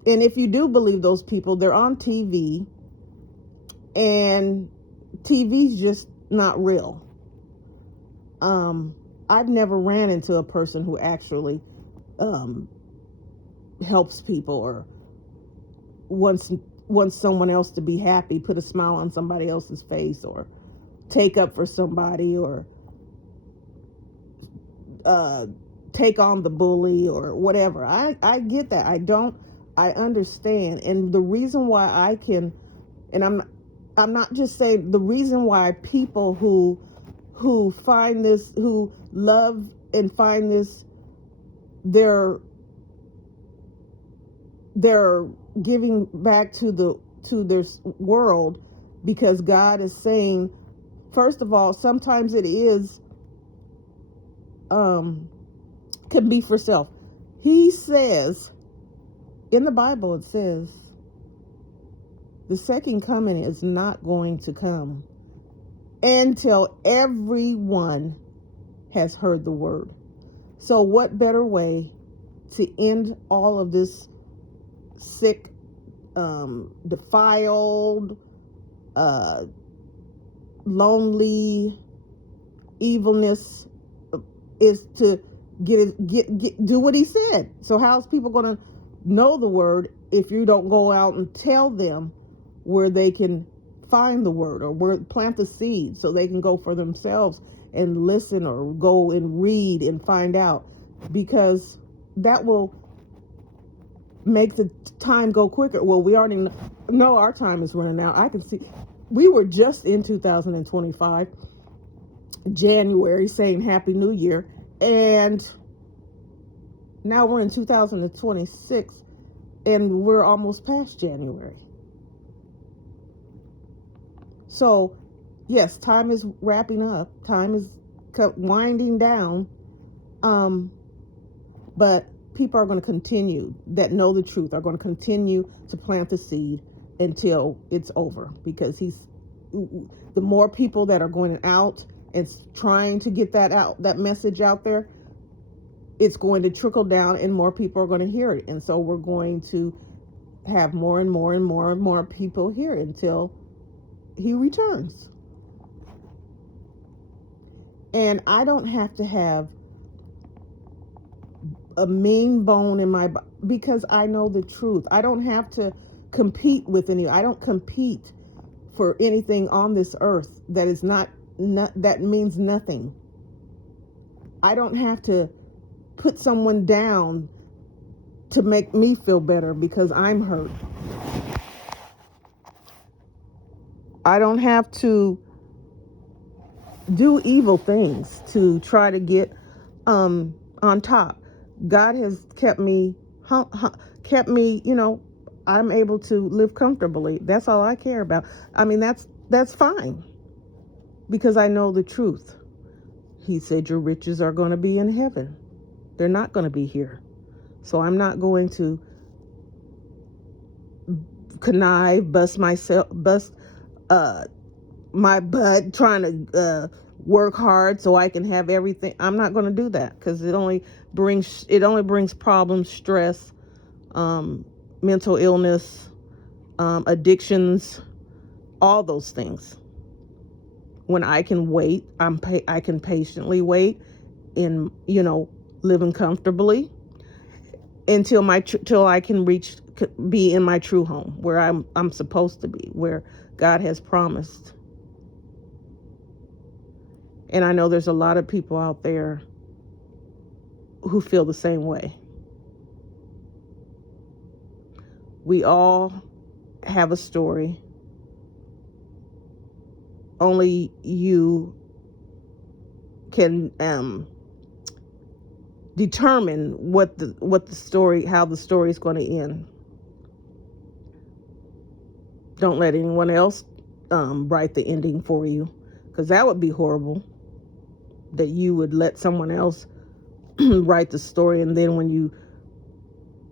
And if you do believe those people, they're on TV, and TV's just not real. I've never ran into a person who actually helps people or wants someone else to be happy, put a smile on somebody else's face, or take up for somebody, or take on the bully or whatever. I get that. I understand. And the reason why I can, and I'm not just saying, the reason why people who find this, who love and find this, they're giving back to their world, because God is saying, first of all, sometimes it is can be for self. He says in the Bible, it says the second coming is not going to come until everyone has heard the word. So what better way to end all of this sick, defiled, lonely evilness is to get do what he said. So how's people going to know the word if you don't go out and tell them where they can find the word, or where plant the seed so they can go for themselves and listen, or go and read and find out, because that will make the time go quicker. Well, we already know our time is running out. I can see we were just in 2025 January saying Happy New Year, and now we're in 2026 and we're almost past January. So yes, time is wrapping up, time is winding down, but people are going to continue, that know the truth, are going to continue to plant the seed until it's over, because the more people that are going out and trying to get that message out there, it's going to trickle down and more people are going to hear it. And so we're going to have more and more and more and more people hear it until he returns. And I don't have to have a mean bone in my body, because I know the truth. I don't have to compete with any. I don't compete for anything on this earth that is not that means nothing. I don't have to put someone down to make me feel better because I'm hurt. I don't have to do evil things to try to get on top. God has kept me, I'm able to live comfortably. That's all I care about. I mean, that's fine, because I know the truth. He said your riches are going to be in heaven. They're not going to be here. So I'm not going to connive, bust my butt trying to work hard so I can have everything. I'm not going to do that, because it only brings problems, stress, mental illness, addictions, all those things. When I can wait, I can patiently wait and living comfortably until till I can be in my true home, where I'm supposed to be, where God has promised. And I know there's a lot of people out there who feel the same way. We all have a story. Only you can determine how the story is going to end. Don't let anyone else write the ending for you, because that would be horrible. That you would let someone else write the story, and then when you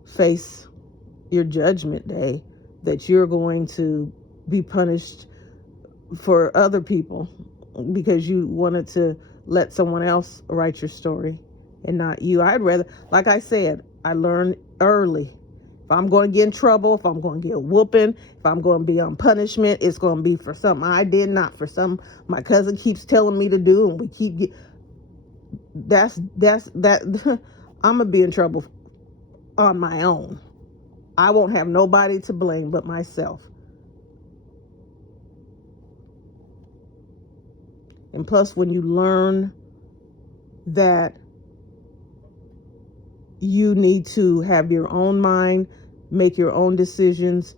face your judgment day, that you're going to be punished for other people because you wanted to let someone else write your story and not you. I'd rather, like I said, I learned early. If I'm going to get in trouble, if I'm going to get a whooping, if I'm going to be on punishment, it's going to be for something I did, not for something my cousin keeps telling me to do, and that I'm gonna be in trouble on my own. I won't have nobody to blame but myself. And plus, when you learn that you need to have your own mind, make your own decisions,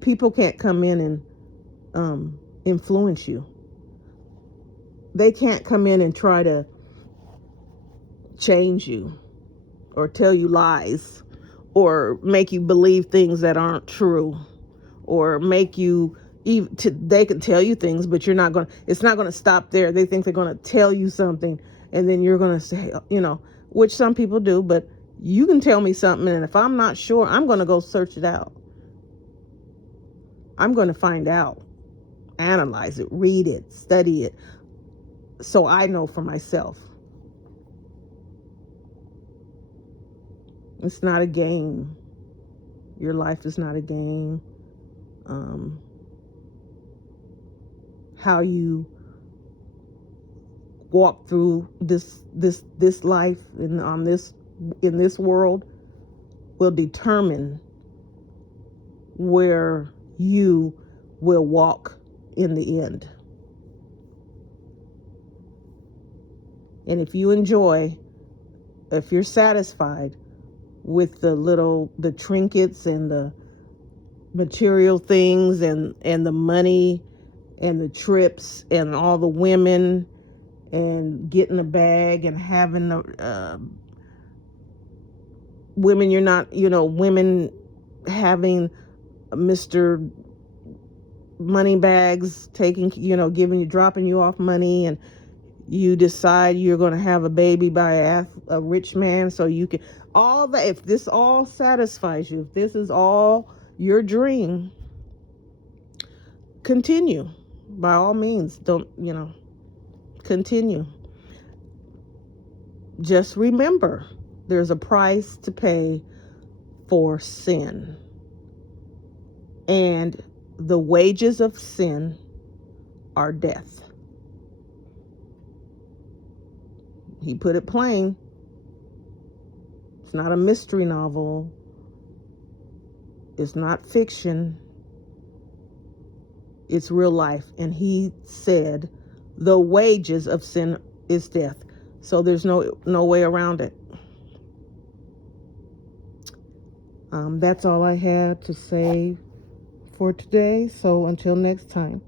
people can't come in and influence you. They can't come in and try to change you or tell you lies or make you believe things that aren't true or make you they can tell you things, but it's not going to stop there. They think they're going to tell you something and then you're going to say, which some people do, but you can tell me something, and if I'm not sure, I'm going to go search it out. I'm going to find out, analyze it, read it, study it, so I know for myself. It's not a game. Your life is not a game. How you walk through this life in this world will determine where you will walk in the end. And if you're satisfied with the trinkets and the material things and the money and the trips and all the women and getting a bag and having the women, women having Mr. Money bags dropping you off money, and you decide you're going to have a baby by a rich man so you can, all that, if this all satisfies you, if this is all your dream, continue. By all means, don't, continue. Just remember, there's a price to pay for sin. And the wages of sin are death. He put it plain. It's not a mystery novel. It's not fiction. It's real life. And he said the wages of sin is death. So there's no way around it. That's all I had to say for today. So until next time.